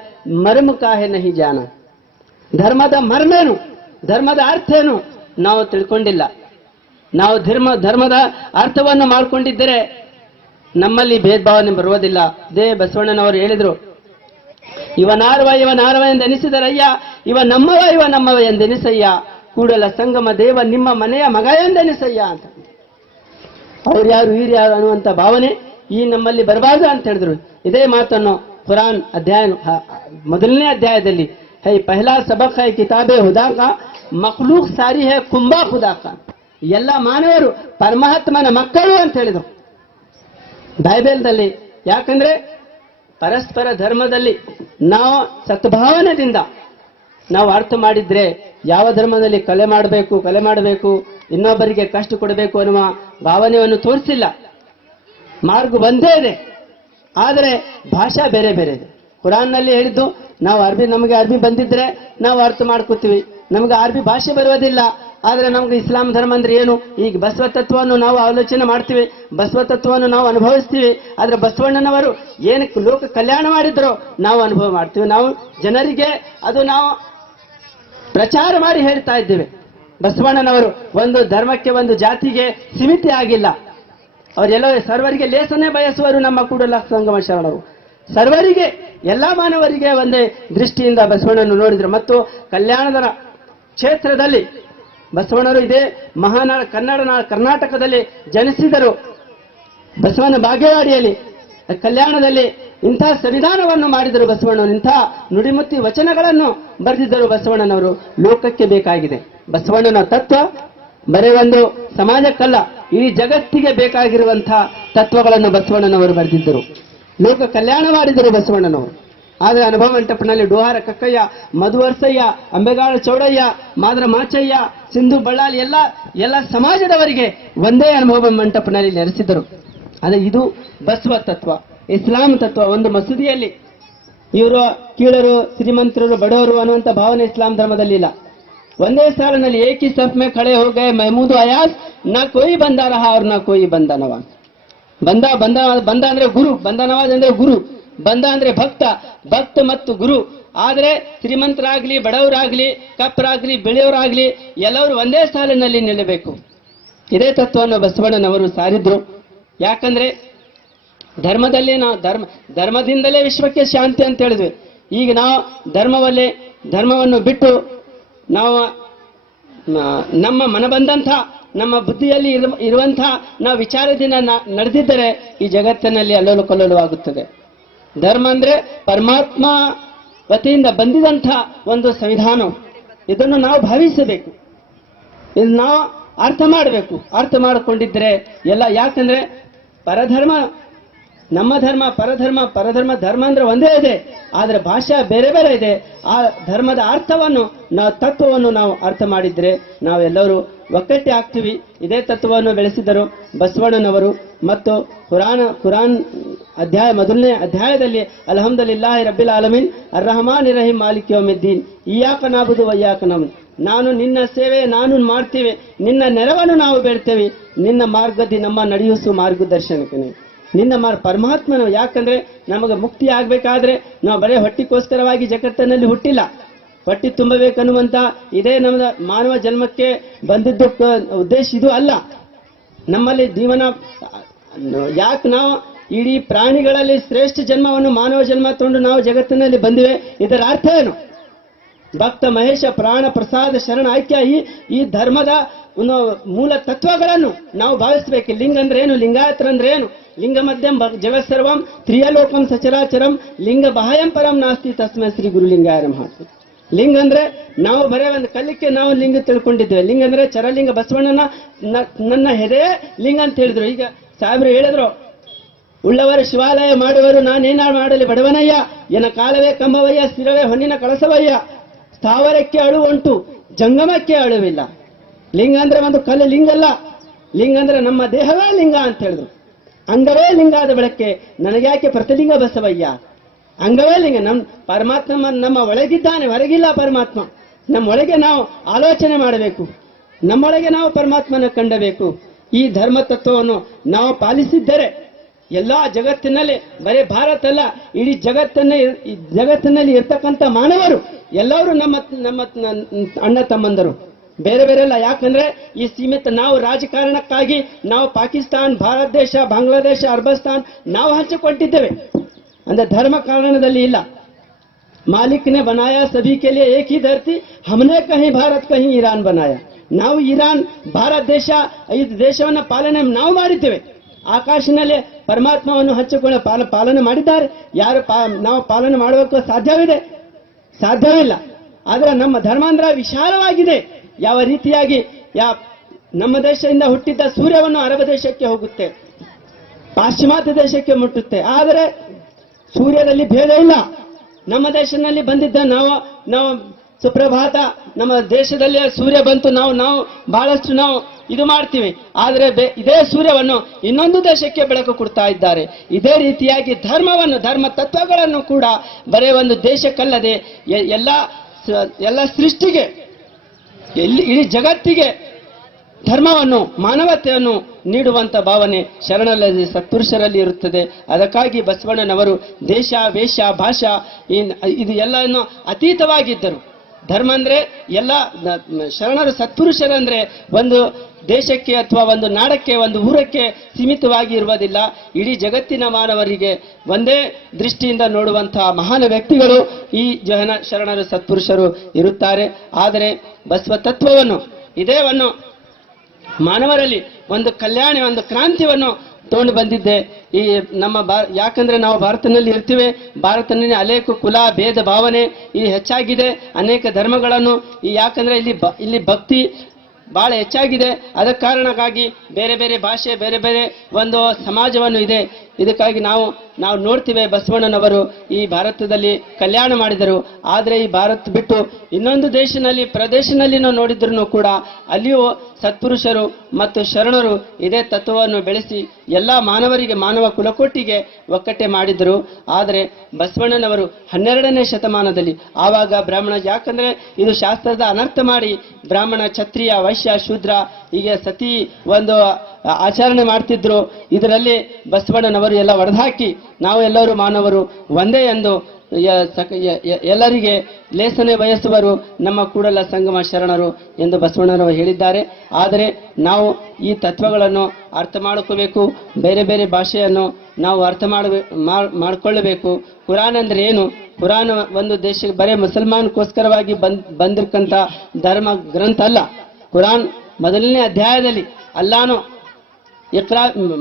ಮರ್ಮ ಕಾಹೆ ನಹಿ ಜಾನ. ಧರ್ಮದ ಮರ್ಮೇನು, ಧರ್ಮದ ಅರ್ಥ ಏನು ನಾವು ತಿಳ್ಕೊಂಡಿಲ್ಲ. ನಾವು ಧರ್ಮದ ಅರ್ಥವನ್ನು ಮಾಡಿಕೊಂಡಿದ್ದರೆ ನಮ್ಮಲ್ಲಿ ಭೇದ ಭಾವನೆ ಬರುವುದಿಲ್ಲ. ಇದೇ ಬಸವಣ್ಣನವರು ಹೇಳಿದ್ರು, ಇವನಾರವ ಎಂದೆನಿಸಿದರಯ್ಯ, ಇವ ನಮ್ಮವ ಎಂದೆನಿಸಯ್ಯ, ಕೂಡಲ ಸಂಗಮ ದೇವ ನಿಮ್ಮ ಮನೆಯ ಮಗ ಎಂದೆನಿಸಯ್ಯ ಅಂತ. ಅವ್ರು ಯಾರು ಇವ್ರು ಯಾರು ಅನ್ನುವಂಥ ಭಾವನೆ ಈ ನಮ್ಮಲ್ಲಿ ಬರಬಾರ್ದು ಅಂತ ಹೇಳಿದ್ರು. ಇದೇ ಮಾತನ್ನು ಕುರಾನ್ ಅಧ್ಯಾಯ ಮೊದಲನೇ ಅಧ್ಯಾಯದಲ್ಲಿ, ಹೈ ಪಹಲಾ ಸಬಕ್ ಹೈ ಕಿತಾಬೆ ಹುದಾಕ ಮಖ್ಲೂಕ್ ಸಾರಿ ಹೈ ಕುಂಬಾ ಖುದಾಕ, ಎಲ್ಲ ಮಾನವರು ಪರಮಾತ್ಮನ ಮಕ್ಕಳು ಅಂತ ಹೇಳಿದ್ರು ಬೈಬಲ್ದಲ್ಲಿ. ಯಾಕಂದ್ರೆ ಪರಸ್ಪರ ಧರ್ಮದಲ್ಲಿ ನಾವು ಸದ್ಭಾವನೆಯಿಂದ ನಾವು ಅರ್ಥ ಮಾಡಿದ್ರೆ, ಯಾವ ಧರ್ಮದಲ್ಲಿ ಕಲೆ ಮಾಡಬೇಕು, ಇನ್ನೊಬ್ಬರಿಗೆ ಕಷ್ಟ ಕೊಡಬೇಕು ಅನ್ನುವ ಭಾವನೆಯನ್ನು ತೋರಿಸಿಲ್ಲ. ಮಾರ್ಗ ಒಂದೇ ಇದೆ, ಆದರೆ ಭಾಷಾ ಬೇರೆ ಬೇರೆ ಇದೆ. ಕುರಾನ್ನಲ್ಲಿ ಹೇಳಿದ್ದು, ನಾವು ನಮಗೆ ಅರ್ಬಿ ಬಂದಿದ್ರೆ ನಾವು ಅರ್ಥ ಮಾಡ್ಕೋತೀವಿ, ನಮಗೆ ಅರ್ಬಿ ಭಾಷೆ ಬರುವುದಿಲ್ಲ, ಆದರೆ ನಮ್ಗೆ ಇಸ್ಲಾಂ ಧರ್ಮ ಅಂದ್ರೆ ಏನು, ಈಗ ಬಸವ ತತ್ವವನ್ನು ನಾವು ಆಲೋಚನೆ ಮಾಡ್ತೀವಿ, ಬಸವ ತತ್ವವನ್ನು ನಾವು ಅನುಭವಿಸ್ತೀವಿ. ಆದ್ರೆ ಬಸವಣ್ಣನವರು ಏನಕ್ಕೆ ಲೋಕ ಕಲ್ಯಾಣ ಮಾಡಿದ್ರೋ ನಾವು ಅನುಭವ ಮಾಡ್ತೀವಿ, ನಾವು ಜನರಿಗೆ ಅದು ನಾವು ಪ್ರಚಾರ ಮಾಡಿ ಹೇಳ್ತಾ ಇದ್ದೇವೆ. ಬಸವಣ್ಣನವರು ಒಂದು ಧರ್ಮಕ್ಕೆ ಒಂದು ಜಾತಿಗೆ ಸೀಮಿತ ಆಗಿಲ್ಲ, ಅವರೆಲ್ಲ ಸರ್ವರಿಗೆ ಲೇಸನ್ನೇ ಬಯಸುವರು. ನಮ್ಮ ಕೂಡಲ ಸಂಗಮ ಶರಣರು ಸರ್ವರಿಗೆ, ಎಲ್ಲಾ ಮಾನವರಿಗೆ ಒಂದೇ ದೃಷ್ಟಿಯಿಂದ ಬಸವಣ್ಣನ್ನು ನೋಡಿದ್ರು. ಮತ್ತು ಕಲ್ಯಾಣದ ಕ್ಷೇತ್ರದಲ್ಲಿ ಬಸವಣ್ಣರು ಇದೇ ಮಹಾನಾಡ ಕರ್ನಾಟಕದಲ್ಲಿ ಜನಿಸಿದರು. ಬಸವನ ಬಾಗೇವಾಡಿಯಲ್ಲಿ ಕಲ್ಯಾಣದಲ್ಲಿ ಇಂಥ ಸಂವಿಧಾನವನ್ನು ಮಾಡಿದರು ಬಸವಣ್ಣನು, ಇಂಥ ನುಡಿಮುತ್ತಿ ವಚನಗಳನ್ನು ಬರೆದಿದ್ದರು ಬಸವಣ್ಣನವರು. ಲೋಕಕ್ಕೆ ಬೇಕಾಗಿದೆ ಬಸವಣ್ಣನ ತತ್ವ, ಬರೀ ಒಂದು ಸಮಾಜಕ್ಕಲ್ಲ ಇಡೀ ಜಗತ್ತಿಗೆ ಬೇಕಾಗಿರುವಂತಹ ತತ್ವಗಳನ್ನು ಬಸವಣ್ಣನವರು ಬರೆದಿದ್ದರು. ಲೋಕ ಕಲ್ಯಾಣ ಮಾಡಿದರು ಬಸವಣ್ಣನವರು. ಆದರೆ ಅನುಭವ ಮಂಟಪನಲ್ಲಿ ಡೋಹಾರ ಕಕ್ಕಯ್ಯ, ಮಧುವರ್ಸಯ್ಯ, ಅಂಬೆಗಾಳ ಚೌಡಯ್ಯ, ಮಾದ್ರ ಮಾಚಯ್ಯ, ಸಿಂಧು ಬಳ್ಳಾಲಿ ಎಲ್ಲ ಸಮಾಜದವರಿಗೆ ಒಂದೇ ಅನುಭವ ಮಂಟಪನಲ್ಲಿ ನೆಲೆಸಿದರು. ಆದರೆ ಇದು ಬಸವ ತತ್ವ, ಇಸ್ಲಾಂ ತತ್ವ. ಒಂದು ಮಸೂದಿಯಲ್ಲಿ ಇವರು ಕೀಳರು, ಶ್ರೀಮಂತರು, ಬಡವರು ಅನ್ನುವಂಥ ಭಾವನೆ ಇಸ್ಲಾಂ ಧರ್ಮದಲ್ಲಿ ಇಲ್ಲ. ಒಂದೇ ಸಾಲಿನಲ್ಲಿ ಏಕಿ ಸಫ್ ಮೇ ಖಡೆ ಹೋ ಗಯೆ ಮಹಮೂದ್ ಅಯಾಸ್, ನಾ ಕೋಯಿ ಬಂದ ರಹ ಅವ್ರ ನಾ ಕೋಯಿ ಬಂದ ನವಾಜ್. ಬಂದ ಅಂದ್ರೆ ಗುರು, ಬಂದ ನವಾಜ್ ಅಂದ್ರೆ ಗುರು, ಬಂದ ಅಂದ್ರೆ ಭಕ್ತ ಮತ್ತು ಗುರು. ಆದರೆ ಶ್ರೀಮಂತರಾಗ್ಲಿ, ಬಡವರಾಗ್ಲಿ, ಕಪ್ಪರಾಗ್ಲಿ, ಬೆಳೆಯವರಾಗ್ಲಿ ಎಲ್ಲರೂ ಒಂದೇ ಸಾಲಿನಲ್ಲಿ ನಿಲ್ಲಬೇಕು. ಇದೇ ತತ್ವವನ್ನು ಬಸವಣ್ಣನವರು ಸಾರಿದ್ರು. ಯಾಕಂದ್ರೆ ಧರ್ಮದಲ್ಲೇ ನಾವು ಧರ್ಮದಿಂದಲೇ ವಿಶ್ವಕ್ಕೆ ಶಾಂತಿ ಅಂತ ಹೇಳಿದ್ವಿ. ಈಗ ನಾವು ಧರ್ಮವನ್ನು ಬಿಟ್ಟು ನಾವು ನಮ್ಮ ಮನಬಂದಂಥ, ನಮ್ಮ ಬುದ್ಧಿಯಲ್ಲಿ ಇರುವಂಥ ನಾವು ವಿಚಾರದಿಂದ ನಡೆದಿದ್ದರೆ ಈ ಜಗತ್ತಿನಲ್ಲಿ ಅಲ್ಲೋಲು ಕಲ್ಲೋಲು ಆಗುತ್ತದೆ. ಧರ್ಮ ಅಂದ್ರೆ ಪರಮಾತ್ಮ ವತಿಯಿಂದ ಬಂದಿದಂಥ ಒಂದು ಸಂವಿಧಾನ, ಇದನ್ನು ನಾವು ಭಾವಿಸಬೇಕು, ಇದು ನಾವು ಅರ್ಥ ಮಾಡಬೇಕು. ಅರ್ಥ ಮಾಡಿಕೊಂಡಿದ್ರೆ ಎಲ್ಲ, ಯಾಕಂದ್ರೆ ಪರಧರ್ಮ, ನಮ್ಮ ಧರ್ಮ, ಪರಧರ್ಮ ಅಂದ್ರೆ ಒಂದೇ ಇದೆ, ಆದರೆ ಭಾಷೆ ಬೇರೆ ಬೇರೆ ಇದೆ. ಆ ಧರ್ಮದ ಅರ್ಥವನ್ನು ತತ್ವವನ್ನು ನಾವು ಅರ್ಥ ಮಾಡಿದ್ರೆ ನಾವೆಲ್ಲರೂ ಒಕ್ಕಟ್ಟೆ ಆಗ್ತೀವಿ. ಇದೇ ತತ್ವವನ್ನು ಬೆಳೆಸಿದರು ಬಸವಣ್ಣನವರು. ಮತ್ತು ಕುರಾನ್ ಅಧ್ಯಾಯ ಮೊದಲನೇ ಅಧ್ಯಾಯದಲ್ಲಿ ಅಲ್ಹಮ್ದುಲಿಲ್ಲಾಹಿ ರಬ್ಬಿಲ್ ಆಲಮೀನ್ ಅರ್ರಹಮಾನ್ ರಹೀಮ್ ಮಾಲಿಕ್ ಯೌಮಿದ್ದೀನ್ ಇಯ್ಯಾಕ ನಾಬುದು ವಯ್ಯಾಕ ನಮ್ದು. ನಾನು ನಿನ್ನ ಸೇವೆ ನಾನು ಮಾಡ್ತೇವೆ, ನಿನ್ನ ನೆರವನ್ನು ನಾವು ಬೇಡ್ತೇವೆ, ನಿನ್ನ ಮಾರ್ಗದಿ ನಮ್ಮ ನಡೆಯುವ ಮಾರ್ಗದರ್ಶನಕ್ಕೆ ನಿನ್ನ ಪರಮಾತ್ಮನ. ಯಾಕಂದ್ರೆ ನಮಗೆ ಮುಕ್ತಿ ಆಗ್ಬೇಕಾದ್ರೆ ನಾವು ಬರೇ ಹೊಟ್ಟಿಗೋಸ್ಕರವಾಗಿ ಜಗತ್ತಿನಲ್ಲಿ ಹುಟ್ಟಿಲ್ಲ, ಹೊಟ್ಟಿ ತುಂಬಬೇಕನ್ನುವಂತ ಇದೇ ನಮ್ಮ ಮಾನವ ಜನ್ಮಕ್ಕೆ ಬಂದಿದ್ದ ಉದ್ದೇಶ ಇದು ಅಲ್ಲ. ನಮ್ಮಲ್ಲಿ ಜೀವನ ಯಾಕೆ ನಾವು ಇಡೀ ಪ್ರಾಣಿಗಳಲ್ಲಿ ಶ್ರೇಷ್ಠ ಜನ್ಮವನ್ನು ಮಾನವ ಜನ್ಮ ತಗೊಂಡು ನಾವು ಜಗತ್ತಿನಲ್ಲಿ ಬಂದಿವೆ, ಇದರ ಅರ್ಥ ಏನು? ಭಕ್ತ ಮಹೇಶ ಪ್ರಾಣ ಪ್ರಸಾದ ಶರಣ ಐಕ್ಯ, ಈ ಧರ್ಮದ ಮೂಲ ತತ್ವಗಳನ್ನು ನಾವು ಭಾವಿಸಬೇಕು. ಲಿಂಗ ಅಂದ್ರೆ ಏನು, ಲಿಂಗಾಯತ್ರ ಅಂದ್ರೆ ಏನು? ಲಿಂಗ ಮಧ್ಯಂ ಜಗತ್ಸರ್ವಂ ತ್ರಿಯಲೋಕಂ ಸಚರಾಚರಂ ಲಿಂಗ ಬಾಹ್ಯಂ ಪರಂ ನಾಸ್ತಿ ತಸ್ಮೈ ಶ್ರೀ ಗುರುಲಿಂಗಾಯ ನಮಃ. ಲಿಂಗ ಅಂದ್ರೆ ನಾವು ಬರೇ ಒಂದು ಕಲ್ಲಿಕ್ಕೆ ನಾವು ಲಿಂಗ ತಿಳ್ಕೊಂಡಿದ್ದೇವೆ. ಲಿಂಗ ಅಂದ್ರೆ ಚರಲಿಂಗ, ಬಸವಣ್ಣನ ನನ್ನ ಹೆದೆ ಲಿಂಗ ಅಂತ ಹೇಳಿದ್ರು. ಈಗ ಸಾಹೇಬ್ರು ಹೇಳಿದ್ರು, ಉಳ್ಳವರು ಶಿವಾಲಯ ಮಾಡುವರು ನಾನೇನ ಮಾಡಲಿ ಬಡವನಯ್ಯ, ಎನ ಕಾಲವೇ ಕಂಬವಯ್ಯ, ಸ್ಥಿರವೇ ಹೊನ್ನಿನ ಕಳಸವಯ್ಯ, ಸ್ಥಾವರಕ್ಕೆ ಅಳುವುಂಟು ಜಂಗಮಕ್ಕೆ ಅಳುವಿಲ್ಲ. ಲಿಂಗ ಅಂದ್ರೆ ಒಂದು ಕಲ್ಲು ಲಿಂಗ ಅಲ್ಲ, ಲಿಂಗ ಅಂದ್ರೆ ನಮ್ಮ ದೇಹವೇ ಲಿಂಗ ಅಂತ ಹೇಳಿದ್ರು. ಅಂಗವೇ ಲಿಂಗ ಆದ ಬೆಳಕ್ಕೆ ನನಗ್ಯಾಕೆ ಪ್ರತಿಲಿಂಗ ಬಸವಯ್ಯ? ಅಂಗವೇ ಲಿಂಗ. ಪರಮಾತ್ಮ ನಮ್ಮ ಒಳಗಿದ್ದಾನೆ, ಹೊರಗಿಲ್ಲ ಪರಮಾತ್ಮ. ನಮ್ಮ ಒಳಗೆ ನಾವು ಆಲೋಚನೆ ಮಾಡಬೇಕು, ನಮ್ಮೊಳಗೆ ನಾವು ಪರಮಾತ್ಮನ ಕಂಡಬೇಕು. ಈ ಧರ್ಮ ತತ್ವವನ್ನು ನಾವು ಪಾಲಿಸಿದ್ದರೆ ಎಲ್ಲಾ ಜಗತ್ತಿನಲ್ಲಿ, ಬರೇ ಭಾರತ ಅಲ್ಲ ಇಡೀ ಜಗತ್ತಿನಲ್ಲಿ ಇರ್ತಕ್ಕಂಥ ಮಾನವರು ಎಲ್ಲರೂ ನಮ್ಮ ಅಣ್ಣ ತಮ್ಮಂದರು. ಬೇರೆ ಬೇರೆ ಅಲ್ಲ. ಯಾಕಂದ್ರೆ ಈ ಸೀಮಿತ ನಾವು ರಾಜಕಾರಣಕ್ಕಾಗಿ ನಾವು ಪಾಕಿಸ್ತಾನ್, ಭಾರತ ದೇಶ, ಬಾಂಗ್ಲಾದೇಶ, ಅರ್ಬಸ್ತಾನ್ ನಾವು ಹಂಚಿಕೊಂಡಿದ್ದೇವೆ. ಅಂದ್ರೆ ಧರ್ಮ ಕಾರಣದಲ್ಲಿ ಇಲ್ಲ. ಮಾಲಿಕ್ ನೆ ಬನಾಯಾ ಸಭಿ ಕೆ ಲಿಯೆ ಏಕ್ ಹಿ ಧರ್ತಿ, ಹಮ್ನೆ ಕಹಿ ಭಾರತ್ ಕಹಿ ಇರಾನ್ ಬನಾಯಾ. ನಾವು ಇರಾನ್, ಭಾರತ ದೇಶ, ಈ ದೇಶವನ್ನ ಪಾಲನೆ ನಾವು ಮಾಡಿದ್ದೇವೆ. ಆಕಾಶನಲ್ಲಿ ಪರಮಾತ್ಮವನ್ನು ಹಂಚಿಕೊಳ್ಳ ಪಾಲನೆ ಮಾಡಿದ್ದಾರೆ. ಯಾರು ನಾವು ಪಾಲನೆ ಮಾಡಬೇಕು ಸಾಧ್ಯವಿದೆ? ಸಾಧ್ಯವಿಲ್ಲ. ಆದ್ರೆ ನಮ್ಮ ಧರ್ಮಾಂತರ ವಿಶಾಲವಾಗಿದೆ. ಯಾವ ರೀತಿಯಾಗಿ ನಮ್ಮ ದೇಶದಿಂದ ಹುಟ್ಟಿದ್ದ ಸೂರ್ಯವನ್ನು ಅರಬ್ ದೇಶಕ್ಕೆ ಹೋಗುತ್ತೆ, ಪಾಶ್ಚಿಮಾತ್ಯ ದೇಶಕ್ಕೆ ಮುಟ್ಟುತ್ತೆ. ಆದರೆ ಸೂರ್ಯದಲ್ಲಿ ಭೇದ ಇಲ್ಲ. ನಮ್ಮ ದೇಶದಲ್ಲಿ ಬಂದಿದ್ದ ನಾವು ಸುಪ್ರಭಾತ, ನಮ್ಮ ದೇಶದಲ್ಲಿ ಸೂರ್ಯ ಬಂತು, ನಾವು ಬಹಳಷ್ಟು ನಾವು ಇದು ಮಾಡ್ತೀವಿ. ಆದರೆ ಇದೇ ಸೂರ್ಯವನ್ನು ಇನ್ನೊಂದು ದೇಶಕ್ಕೆ ಬೆಳಕು ಕೊಡ್ತಾ ಇದ್ದಾರೆ. ಇದೇ ರೀತಿಯಾಗಿ ಧರ್ಮ ತತ್ವಗಳನ್ನು ಕೂಡ ಬರೇ ಒಂದು ದೇಶಕ್ಕಲ್ಲದೆ ಎಲ್ಲ ಸೃಷ್ಟಿಗೆ, ಇಡೀ ಜಗತ್ತಿಗೆ ಧರ್ಮವನ್ನು, ಮಾನವತೆಯನ್ನು ನೀಡುವಂತ ಭಾವನೆ ಶರಣರಲ್ಲಿ, ಸತ್ಪುರುಷರಲ್ಲಿ ಇರುತ್ತದೆ. ಅದಕ್ಕಾಗಿ ಬಸವಣ್ಣನವರು ದೇಶ, ವೇಷ, ಭಾಷಾ ಇದು ಎಲ್ಲವನ್ನು ಅತೀತವಾಗಿದ್ದರು. ಧರ್ಮ ಅಂದ್ರೆ ಎಲ್ಲ ಶರಣರು, ಸತ್ಪುರುಷರಂದ್ರೆ ಒಂದು ದೇಶಕ್ಕೆ ಅಥವಾ ಒಂದು ನಾಡಕ್ಕೆ, ಒಂದು ಊರಕ್ಕೆ ಸೀಮಿತವಾಗಿ ಇರುವುದಿಲ್ಲ. ಇಡೀ ಜಗತ್ತಿನ ಮಾನವರಿಗೆ ಒಂದೇ ದೃಷ್ಟಿಯಿಂದ ನೋಡುವಂತಹ ಮಹಾನ್ ವ್ಯಕ್ತಿಗಳು ಈ ಶರಣರು, ಸತ್ಪುರುಷರು ಇರುತ್ತಾರೆ. ಆದರೆ ಬಸವ ತತ್ವವನ್ನು, ಇದೇವನ್ನು ಮಾನವರಲ್ಲಿ ಒಂದು ಕಲ್ಯಾಣ, ಒಂದು ಕ್ರಾಂತಿಯನ್ನು ತಗೊಂಡು ಬಂದಿದ್ದೆ ಈ ನಮ್ಮ ಯಾಕಂದ್ರೆ ನಾವು ಭಾರತದಲ್ಲಿ ಇರ್ತೀವಿ. ಭಾರತದಲ್ಲಿ ಅನೇಕ ಕುಲ, ಭೇದ ಭಾವನೆ ಹೆಚ್ಚಾಗಿದೆ. ಅನೇಕ ಧರ್ಮಗಳನ್ನು ಯಾಕಂದ್ರೆ ಇಲ್ಲಿ ಭಕ್ತಿ ಬಹಳ ಹೆಚ್ಚಾಗಿದೆ. ಅದಕ್ಕೆ ಕಾರಣಕ್ಕಾಗಿ ಬೇರೆ ಬೇರೆ ಭಾಷೆ, ಬೇರೆ ಬೇರೆ ಒಂದು ಸಮಾಜವನ್ನು ಇದೆ. ಇದಕ್ಕಾಗಿ ನಾವು ನೋಡ್ತೀವಿ, ಬಸವಣ್ಣನವರು ಈ ಭಾರತದಲ್ಲಿ ಕಲ್ಯಾಣ ಮಾಡಿದರು. ಆದರೆ ಈ ಭಾರತ ಬಿಟ್ಟು ಇನ್ನೊಂದು ಪ್ರದೇಶದಲ್ಲಿ ನಾವು ನೋಡಿದ್ರು ಕೂಡ ಅಲ್ಲಿಯೂ ಸತ್ಪುರುಷರು ಮತ್ತು ಶರಣರು ಇದೇ ತತ್ವವನ್ನು ಬೆಳೆಸಿ ಎಲ್ಲ ಮಾನವರಿಗೆ, ಮಾನವ ಕುಲಕೋಟಿಗೆ ಒಕ್ಕಟ್ಟೆ ಮಾಡಿದರು. ಆದರೆ ಬಸವಣ್ಣನವರು 12ನೇ ಶತಮಾನದಲ್ಲಿ ಆವಾಗ ಬ್ರಾಹ್ಮಣ, ಯಾಕಂದ್ರೆ ಇದು ಶಾಸ್ತ್ರದ ಅನರ್ಥ ಮಾಡಿ ಬ್ರಾಹ್ಮಣ, ಕ್ಷತ್ರಿಯ, ವೈಶ್ಯ, ಶೂದ್ರ ಹೀಗೆ ಸತಿ ಒಂದು ಆಚರಣೆ ಮಾಡ್ತಿದ್ರು. ಇದರಲ್ಲಿ ಬಸವಣ್ಣನವರು ಎಲ್ಲ ಒಡೆದಾಕಿ ನಾವು ಎಲ್ಲರೂ ಮಾನವರು ಒಂದೇ ಎಂದು ಎಲ್ಲರಿಗೆ ಲೇಸನೆ ಬಯಸುವರು ನಮ್ಮ ಕೂಡಲ ಸಂಗಮ ಶರಣರು ಎಂದು ಬಸವಣ್ಣನವರು ಹೇಳಿದ್ದಾರೆ. ಆದರೆ ನಾವು ಈ ತತ್ವಗಳನ್ನು ಅರ್ಥ ಮಾಡಿಕೋಬೇಕು. ಬೇರೆ ಬೇರೆ ಭಾಷೆಯನ್ನು ನಾವು ಅರ್ಥ ಮಾಡಿಕೊಳ್ಳಬೇಕು. ಕುರಾನ್ ಅಂದ್ರೆ ಏನು? ಕುರಾನ್ ಒಂದು ದೇಶಕ್ಕೆ ಬರೇ ಮುಸಲ್ಮಾನ್ಗೋಸ್ಕರವಾಗಿ ಬಂದಿರಕ್ಕಂತ ಧರ್ಮ ಗ್ರಂಥ ಅಲ್ಲ. ಕುರಾನ್ ಮೊದಲನೇ ಅಧ್ಯಾಯದಲ್ಲಿ ಅಲ್ಲಾನು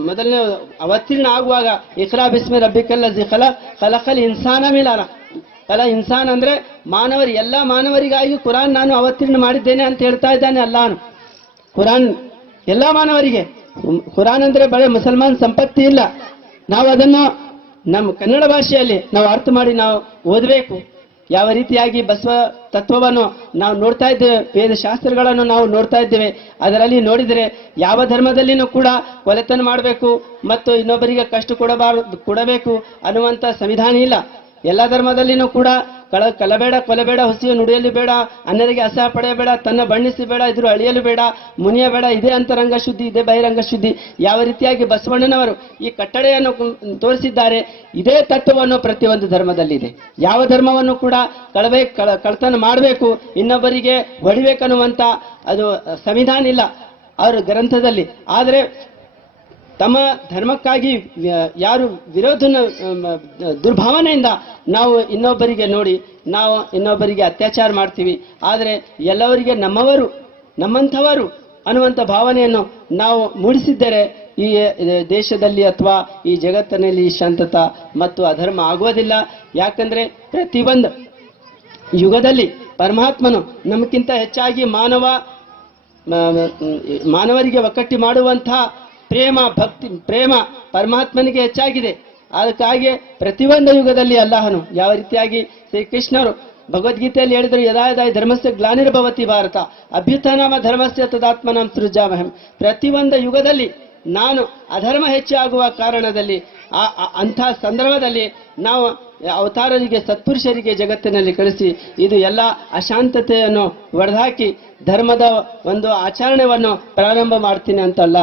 ಮೊದಲನೇ ಅವತೀರ್ಣ ಆಗುವಾಗ ಇಕ್ರಾ ಬಿಸ್ಮಿ ರಬ್ಬಿಕಲ್ಲಜಿ ಖಲಕಲ್ ಇನ್ಸಾನ ಮಿಲಾನ ಇನ್ಸಾನ್ ಅಂದ್ರೆ ಮಾನವರಿ, ಎಲ್ಲ ಮಾನವರಿಗಾಗಿ ಕುರಾನ್ ನಾನು ಅವತೀರ್ಣ ಮಾಡಿದ್ದೇನೆ ಅಂತ ಹೇಳ್ತಾ ಇದ್ದಾನೆ ಅಲ್ಲಾನು. ಕುರಾನ್ ಎಲ್ಲ ಮಾನವರಿಗೆ. ಕುರಾನ್ ಅಂದ್ರೆ ಬರೀ ಮುಸಲ್ಮಾನ್ ಸಂಪತ್ತಿ ಇಲ್ಲ. ನಾವು ಅದನ್ನು ನಮ್ಮ ಕನ್ನಡ ಭಾಷೆಯಲ್ಲಿ ನಾವು ಅರ್ಥ ಮಾಡಿ ನಾವು ಓದಬೇಕು. ಯಾವ ರೀತಿಯಾಗಿ ಬಸವ ತತ್ವವನ್ನು ನಾವು ನೋಡ್ತಾ ಇದ್ದೇವೆ, ವೇದಶಾಸ್ತ್ರಗಳನ್ನು ನಾವು ನೋಡ್ತಾ ಇದ್ದೇವೆ. ಅದರಲ್ಲಿ ನೋಡಿದರೆ ಯಾವ ಧರ್ಮದಲ್ಲಿನೂ ಕೂಡ ಕೊಲೆತನ ಮಾಡಬೇಕು ಮತ್ತು ಇನ್ನೊಬ್ಬರಿಗೆ ಕಷ್ಟ ಕೊಡಬೇಕು ಅನ್ನುವಂಥ ಸಂವಿಧಾನ ಇಲ್ಲ. ಎಲ್ಲ ಧರ್ಮದಲ್ಲಿನೂ ಕೂಡ ಕೊಲೆಬೇಡ, ಹುಸಿಯು ನುಡಿಯಲು ಬೇಡ, ಅನ್ಯರಿಗೆ ಅಸಹ ಪಡೆಯಬೇಡ, ತನ್ನ ಬಣ್ಣಿಸಿ ಬೇಡ, ಇದ್ರು ಅಳಿಯಲು ಬೇಡ, ಮುನಿಯಬೇಡ. ಇದೇ ಅಂತರಂಗ ಶುದ್ಧಿ, ಇದೇ ಬಹಿರಂಗ ಶುದ್ಧಿ. ಯಾವ ರೀತಿಯಾಗಿ ಬಸವಣ್ಣನವರು ಈ ಕಟ್ಟಳೆಯನ್ನು ತೋರಿಸಿದ್ದಾರೆ, ಇದೇ ತತ್ವವನ್ನು ಪ್ರತಿಯೊಂದು ಧರ್ಮದಲ್ಲಿದೆ. ಯಾವ ಧರ್ಮವನ್ನು ಕೂಡ ಕಳ್ತನ ಮಾಡಬೇಕು, ಇನ್ನೊಬ್ಬರಿಗೆ ಹೊಡಿಬೇಕನ್ನುವಂತ ಅದು ಸಂವಿಧಾನ ಇಲ್ಲ ಅವರ ಗ್ರಂಥದಲ್ಲಿ. ಆದರೆ ತಮ್ಮ ಧರ್ಮಕ್ಕಾಗಿ ಯಾರು ದುರ್ಭಾವನೆಯಿಂದ ನಾವು ಇನ್ನೊಬ್ಬರಿಗೆ ನೋಡಿ ನಾವು ಇನ್ನೊಬ್ಬರಿಗೆ ಅತ್ಯಾಚಾರ ಮಾಡ್ತೀವಿ. ಆದರೆ ಎಲ್ಲವರಿಗೆ ನಮ್ಮಂಥವರು ಅನ್ನುವಂಥ ಭಾವನೆಯನ್ನು ನಾವು ಮೂಡಿಸಿದ್ದರೆ ಈ ದೇಶದಲ್ಲಿ ಅಥವಾ ಈ ಜಗತ್ತಿನಲ್ಲಿ ಶಾಂತತಾ ಮತ್ತು ಅಧರ್ಮ ಆಗುವುದಿಲ್ಲ. ಯಾಕಂದ್ರೆ ಪ್ರತಿಯೊಂದು ಯುಗದಲ್ಲಿ ಪರಮಾತ್ಮನು ನಮಗಿಂತ ಹೆಚ್ಚಾಗಿ ಮಾನವರಿಗೆ ಒಕ್ಕಟ್ಟಿ ಮಾಡುವಂತಹ ಪ್ರೇಮ ಪರಮಾತ್ಮನಿಗೆ ಹೆಚ್ಚಾಗಿದೆ. ಅದಕ್ಕಾಗಿ ಪ್ರತಿಯೊಂದು ಯುಗದಲ್ಲಿ ಅಲ್ಲಾಹನು ಯಾವ ರೀತಿಯಾಗಿ ಶ್ರೀಕೃಷ್ಣರು ಭಗವದ್ಗೀತೆಯಲ್ಲಿ ಹೇಳಿದರು, ಯದಾ ಯದಾ ಧರ್ಮಸ್ಯ ಗ್ಲಾನಿರ್ಭವತಿ ಭಾರತ ಅಭ್ಯುತ್ಥಾನಮ ಧರ್ಮಸ್ಯ ತದಾತ್ಮನಂ ಸೃಜಾಮಹಂ. ಪ್ರತಿಯೊಂದು ಯುಗದಲ್ಲಿ ನಾನು ಅಧರ್ಮ ಹೆಚ್ಚಾಗುವ ಕಾರಣದಲ್ಲಿ ಅಂಥ ಸಂದರ್ಭದಲ್ಲಿ ನಾವು ಅವತಾರರಿಗೆ, ಸತ್ಪುರುಷರಿಗೆ ಜಗತ್ತಿನಲ್ಲಿ ಕಳಿಸಿ ಇದು ಎಲ್ಲ ಅಶಾಂತತೆಯನ್ನು ಒಡೆದಾಕಿ ಧರ್ಮದ ಒಂದು ಆಚರಣೆಯನ್ನು ಪ್ರಾರಂಭ ಮಾಡ್ತೀನಿ ಅಂತಲ್ಲ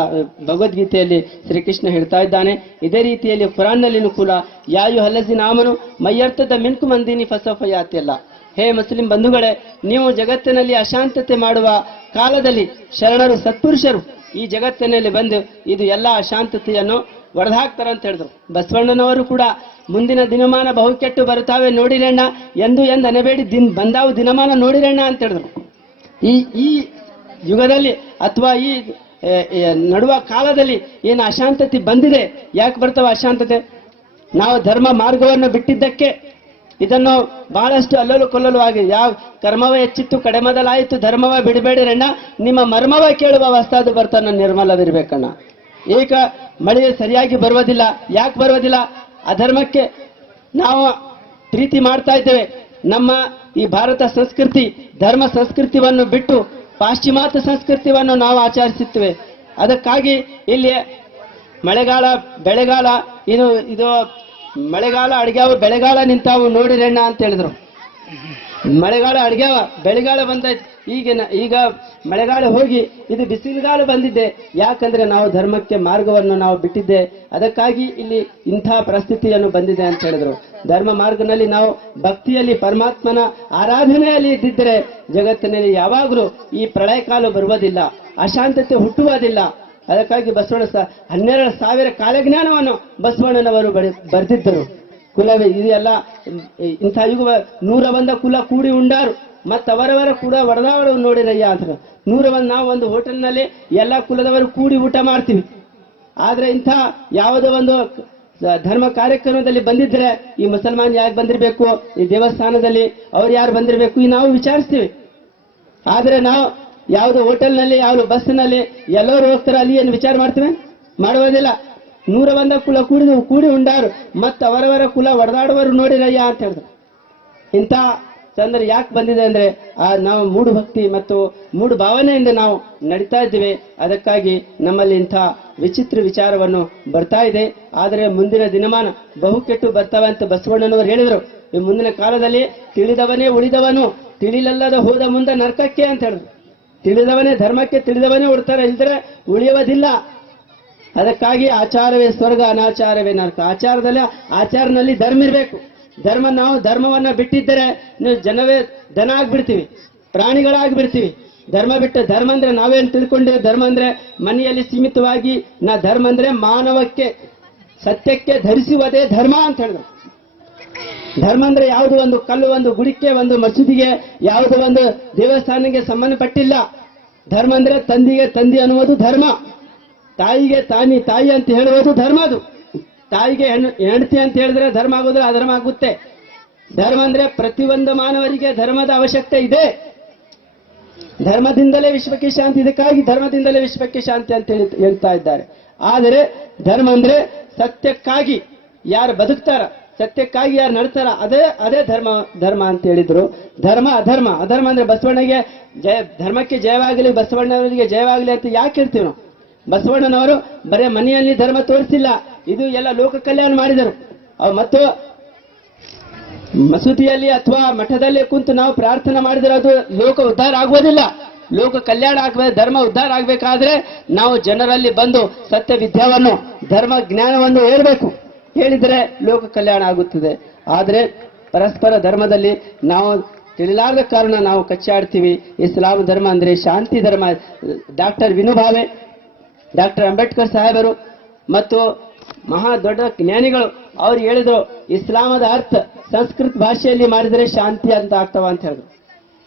ಭಗವದ್ಗೀತೆಯಲ್ಲಿ ಶ್ರೀಕೃಷ್ಣ ಹೇಳ್ತಾ ಇದ್ದಾನೆ. ಇದೇ ರೀತಿಯಲ್ಲಿ ಕುರಾನ್ನಲ್ಲಿನೂ ಕೂಡ ಯಾಯು ಹಲ್ಲಜಿನ ಆಮನು ಮಯ್ಯರ್ಥದ ಮಿನ್ಕು ಮಂದಿನಿ ಫಸಫಯಾತಿಯಲ್ಲ. ಹೇ ಮುಸ್ಲಿಂ ಬಂಧುಗಳೇ, ನೀವು ಜಗತ್ತಿನಲ್ಲಿ ಅಶಾಂತತೆ ಮಾಡುವ ಕಾಲದಲ್ಲಿ ಶರಣರು ಸತ್ಪುರುಷರು ಈ ಜಗತ್ತಿನಲ್ಲಿ ಬಂದು ಇದು ಎಲ್ಲ ಅಶಾಂತತೆಯನ್ನು ಒಡೆದಾಕ್ತಾರೆ ಅಂತ ಹೇಳಿದ್ರು. ಬಸವಣ್ಣನವರು ಕೂಡ ಮುಂದಿನ ದಿನಮಾನ ಬಹುಕೆಟ್ಟು ಬರುತ್ತಾವೆ ನೋಡಿರಣ್ಣ ಎಂದು ಅನಬೇಡಿ ಬಂದಾವು ದಿನಮಾನ ನೋಡಿರಣ್ಣ ಅಂತ ಹೇಳಿದ್ರು. ಈ ಯುಗದಲ್ಲಿ ಅಥವಾ ಈ ನಡುವ ಕಾಲದಲ್ಲಿ ಏನು ಅಶಾಂತತೆ ಬಂದಿದೆ, ಯಾಕೆ ಬರ್ತಾವ ಅಶಾಂತತೆ? ನಾವು ಧರ್ಮ ಮಾರ್ಗವನ್ನು ಬಿಟ್ಟಿದ್ದಕ್ಕೆ ಇದನ್ನು ಬಹಳಷ್ಟು ಅಲ್ಲಲು ಕೊಲ್ಲಲು ಆಗಿದೆ. ಯಾವ ಕರ್ಮವ ಹೆಚ್ಚಿತ್ತು ಕಡೆಮದಲಾಯಿತು ಧರ್ಮವ ಬಿಡಬೇಡಿರಣ್ಣ, ನಿಮ್ಮ ಮರ್ಮವ ಕೇಳುವ ವಸ್ತಾದು ಬರ್ತಾನ ನಿರ್ಮಲವಿರ್ಬೇಕಣ್ಣ. ಈಗ ಮಳೆ ಸರಿಯಾಗಿ ಬರುವುದಿಲ್ಲ. ಯಾಕೆ ಬರುವುದಿಲ್ಲ? ಅಧರ್ಮಕ್ಕೆ ನಾವು ಪ್ರೀತಿ ಮಾಡ್ತಾ ಇದ್ದೇವೆ. ನಮ್ಮ ಈ ಭಾರತ ಸಂಸ್ಕೃತಿ ಧರ್ಮ ಸಂಸ್ಕೃತಿಯನ್ನು ಬಿಟ್ಟು ಪಾಶ್ಚಿಮಾತ್ಯ ಸಂಸ್ಕೃತಿಯನ್ನು ನಾವು ಆಚರಿಸುತ್ತೇವೆ. ಅದಕ್ಕಾಗಿ ಇಲ್ಲಿ ಮಳೆಗಾಲ ಬೆಳೆಗಾಲ ಇದು ಮಳೆಗಾಲ ಅಡ್ಗ್ಯಾವ ಬೆಳೆಗಾಲ ನಿಂತಾವು ನೋಡಿರಣ್ಣ ಅಂತ ಹೇಳಿದ್ರು. ಮಳೆಗಾಲ ಅಡ್ಗ್ಯಾವ ಬೆಳೆಗಾಲ ಬಂದಾಯ್ತು. ಈಗ ಮಳೆಗಾಲ ಹೋಗಿ ಇದು ಬಿಸಿಲುಗಾಲ ಬಂದಿದ್ದೆ. ಯಾಕಂದ್ರೆ ನಾವು ಧರ್ಮಕ್ಕೆ ಮಾರ್ಗವನ್ನು ನಾವು ಬಿಟ್ಟಿದ್ದೆ. ಅದಕ್ಕಾಗಿ ಇಲ್ಲಿ ಇಂಥ ಪರಿಸ್ಥಿತಿಯನ್ನು ಬಂದಿದೆ ಅಂತ ಹೇಳಿದ್ರು. ಧರ್ಮ ಮಾರ್ಗದಲ್ಲಿ ನಾವು ಭಕ್ತಿಯಲ್ಲಿ ಪರಮಾತ್ಮನ ಆರಾಧನೆಯಲ್ಲಿ ಇದ್ದಿದ್ದರೆ ಜಗತ್ತಿನಲ್ಲಿ ಯಾವಾಗಲೂ ಈ ಪ್ರಳಯ ಕಾಲ ಬರುವುದಿಲ್ಲ, ಅಶಾಂತತೆ ಹುಟ್ಟುವುದಿಲ್ಲ. ಅದಕ್ಕಾಗಿ ಬಸವಣ್ಣ 12,000 ಕಾಲಜ್ಞಾನವನ್ನು ಬಸವಣ್ಣನವರು ಬರೆದಿದ್ದರು. ಕುಲವೇ ಇದೆಲ್ಲ ಇಂಥ ಯುಗ 101 ಕುಲ ಕೂಡಿ ಉಂಡಾರು ಮತ್ತವರವರ ಕೂಡ ಒಡೆದಾಳು ನೋಡಿರಯ್ಯ ಅಂತ. 101 ನಾವು ಒಂದು ಹೋಟೆಲ್ನಲ್ಲಿ ಎಲ್ಲ ಕುಲದವರು ಕೂಡಿ ಊಟ ಮಾಡ್ತೀವಿ. ಆದ್ರೆ ಇಂಥ ಯಾವುದೋ ಒಂದು ಧರ್ಮ ಕಾರ್ಯಕ್ರಮದಲ್ಲಿ ಬಂದಿದ್ರೆ ಈ ಮುಸಲ್ಮಾನ್ ಯಾಕೆ ಬಂದಿರಬೇಕು, ಈ ದೇವಸ್ಥಾನದಲ್ಲಿ ಅವ್ರು ಯಾರು ಬಂದಿರಬೇಕು, ಈ ನಾವು ವಿಚಾರಿಸ್ತೀವಿ. ಆದ್ರೆ ನಾವು ಯಾವುದು ಹೋಟೆಲ್ನಲ್ಲಿ ಯಾವುದು ಬಸ್ನಲ್ಲಿ ಎಲ್ಲರೂ ಹೋಗ್ತಾರೆ, ಅಲ್ಲಿ ಏನು ವಿಚಾರ ಮಾಡ್ತೀವಿ? ಮಾಡುವುದಿಲ್ಲ. 101 ಕುಲ ಕೂಡಿ ಉಂಡಾರು ಮತ್ತು ಅವರವರ ಕುಲ ಒಡೆದಾಡುವರು ನೋಡಿರಯ್ಯ ಅಂತ ಹೇಳಿದ್ರು. ಇಂಥ ತೊಂದರೆ ಯಾಕೆ ಬಂದಿದೆ ಅಂದ್ರೆ ನಾವು ಮೂಢ ಭಕ್ತಿ ಮತ್ತು ಮೂಢ ಭಾವನೆಯಿಂದ ನಾವು ನಡೀತಾ ಇದ್ದೇವೆ. ಅದಕ್ಕಾಗಿ ನಮ್ಮಲ್ಲಿ ಇಂಥ ವಿಚಿತ್ರ ವಿಚಾರವನ್ನು ಬರ್ತಾ ಇದೆ. ಆದರೆ ಮುಂದಿನ ದಿನಮಾನ ಬಹುಕೆಟ್ಟು ಬರ್ತವೆ ಅಂತ ಬಸವಣ್ಣನವರು ಹೇಳಿದರು. ಈ ಮುಂದಿನ ಕಾಲದಲ್ಲಿ ತಿಳಿದವನೇ ಉಳಿದವನು, ತಿಳಿಲಲ್ಲದ ಹೋದ ಮುಂದೆ ನರಕಕ್ಕೆ ಅಂತ ಹೇಳಿದ್ರು. ತಿಳಿದವನೇ ಧರ್ಮಕ್ಕೆ ತಿಳಿದವನೇ ಉಡ್ತಾರೆ, ಇಲ್ದ್ರೆ ಉಳಿಯುವುದಿಲ್ಲ. ಅದಕ್ಕಾಗಿ ಆಚಾರವೇ ಸ್ವರ್ಗ ಅನಾಚಾರವೇ ನರಕ. ಆಚಾರನಲ್ಲಿ ಧರ್ಮ ಇರಬೇಕು. ನಾವು ಧರ್ಮವನ್ನ ಬಿಟ್ಟಿದ್ದರೆ ನೀವು ಜನವೇ ದನ ಆಗ್ಬಿಡ್ತೀವಿ, ಪ್ರಾಣಿಗಳಾಗ್ಬಿಡ್ತೀವಿ. ಧರ್ಮ ಬಿಟ್ಟು ಧರ್ಮ ಅಂದ್ರೆ ನಾವೇನು ತಿಳ್ಕೊಂಡಿರೋ ಧರ್ಮ ಅಂದ್ರೆ ಮನೆಯಲ್ಲಿ ಸೀಮಿತವಾಗಿ ಧರ್ಮ ಅಂದ್ರೆ ಮಾನವಕ್ಕೆ ಸತ್ಯಕ್ಕೆ ಧರಿಸುವುದೇ ಧರ್ಮ ಅಂತ ಹೇಳಿದ್ರು. ಧರ್ಮ ಅಂದ್ರೆ ಯಾವುದು ಒಂದು ಕಲ್ಲು, ಒಂದು ಗುಡಿಕೆ, ಒಂದು ಮಸೀದಿಗೆ, ಯಾವುದೋ ಒಂದು ದೇವಸ್ಥಾನಕ್ಕೆ ಸಂಬಂಧಪಟ್ಟಿಲ್ಲ. ಧರ್ಮ ಅಂದ್ರೆ ತಂದಿಗೆ ತಂದಿ ಅನ್ನುವುದು ಧರ್ಮ, ತಾಯಿಗೆ ತಾಯಿ ಅಂತ ಹೇಳುವುದು ಧರ್ಮ. ಅದು ತಾಯಿಗೆ ಹೆಂಡತಿ ಅಂತ ಹೇಳಿದ್ರೆ ಧರ್ಮ ಆಗೋದಿಲ್ಲ, ಅಧರ್ಮ ಆಗುತ್ತೆ. ಧರ್ಮ ಅಂದ್ರೆ ಪ್ರತಿಯೊಂದು ಮಾನವರಿಗೆ ಧರ್ಮದ ಅವಶ್ಯಕತೆ ಇದೆ. ಧರ್ಮದಿಂದಲೇ ವಿಶ್ವಕ್ಕೆ ಶಾಂತಿ, ಇದಕ್ಕಾಗಿ ಧರ್ಮದಿಂದಲೇ ವಿಶ್ವಕ್ಕೆ ಶಾಂತಿ ಅಂತ ಹೇಳ್ತಾ ಇದ್ದಾರೆ. ಆದರೆ ಧರ್ಮ ಅಂದ್ರೆ ಸತ್ಯಕ್ಕಾಗಿ ಯಾರು ಬದುಕ್ತಾರ, ಸತ್ಯಕ್ಕಾಗಿ ಯಾರು ನಡ್ತಾರ, ಅದೇ ಧರ್ಮ ಅಂತ ಹೇಳಿದ್ರು. ಅಧರ್ಮ ಅಂದ್ರೆ ಬಸವಣ್ಣಗೆ ಧರ್ಮಕ್ಕೆ ಜಯವಾಗಲಿ, ಬಸವಣ್ಣವರಿಗೆ ಜಯವಾಗಲಿ ಅಂತ ಯಾಕೆ ಹೇಳ್ತೀವಿ ನಾವು? ಬಸವಣ್ಣನವರು ಬರೇ ಮನೆಯಲ್ಲಿ ಧರ್ಮ ತೋರಿಸಿಲ್ಲ, ಇದು ಎಲ್ಲ ಲೋಕ ಕಲ್ಯಾಣ ಮಾಡಿದರು. ಮತ್ತು ಮಸೂದಿಯಲ್ಲಿ ಅಥವಾ ಮಠದಲ್ಲಿ ಕುಂತು ನಾವು ಪ್ರಾರ್ಥನೆ ಮಾಡಿದರೆ ಅದು ಲೋಕ ಉದ್ಧಾರ ಆಗುವುದಿಲ್ಲ. ಲೋಕ ಕಲ್ಯಾಣ ಆಗಬೇಕು, ಧರ್ಮ ಉದ್ಧಾರ ಆಗಬೇಕಾದ್ರೆ ನಾವು ಜನರಲ್ಲಿ ಬಂದು ಸತ್ಯ ವಿದ್ಯಾವನ್ನು ಧರ್ಮ ಜ್ಞಾನವನ್ನು ಹೇಳಬೇಕು. ಹೇಳಿದರೆ ಲೋಕ ಕಲ್ಯಾಣ ಆಗುತ್ತದೆ. ಆದರೆ ಪರಸ್ಪರ ಧರ್ಮದಲ್ಲಿ ನಾವು ತಿಳಿಲಾರದ ಕಾರಣ ನಾವು ಕಚ್ಚಾಡ್ತೀವಿ. ಇಸ್ಲಾಂ ಧರ್ಮ ಅಂದ್ರೆ ಶಾಂತಿ ಧರ್ಮ. ಡಾಕ್ಟರ್ ವಿನೋಬಾವೆ, ಡಾಕ್ಟರ್ ಅಂಬೇಡ್ಕರ್ ಸಾಹೇಬರು ಮತ್ತು ಮಹಾ ದೊಡ್ಡ ಜ್ಞಾನಿಗಳು ಅವ್ರು ಹೇಳಿದ್ರು, ಇಸ್ಲಾಮದ ಅರ್ಥ ಸಂಸ್ಕೃತ ಭಾಷೆಯಲ್ಲಿ ಮಾಡಿದರೆ ಶಾಂತಿ ಅಂತ ಆಗ್ತಾವ ಅಂತ ಹೇಳಿದ್ರು.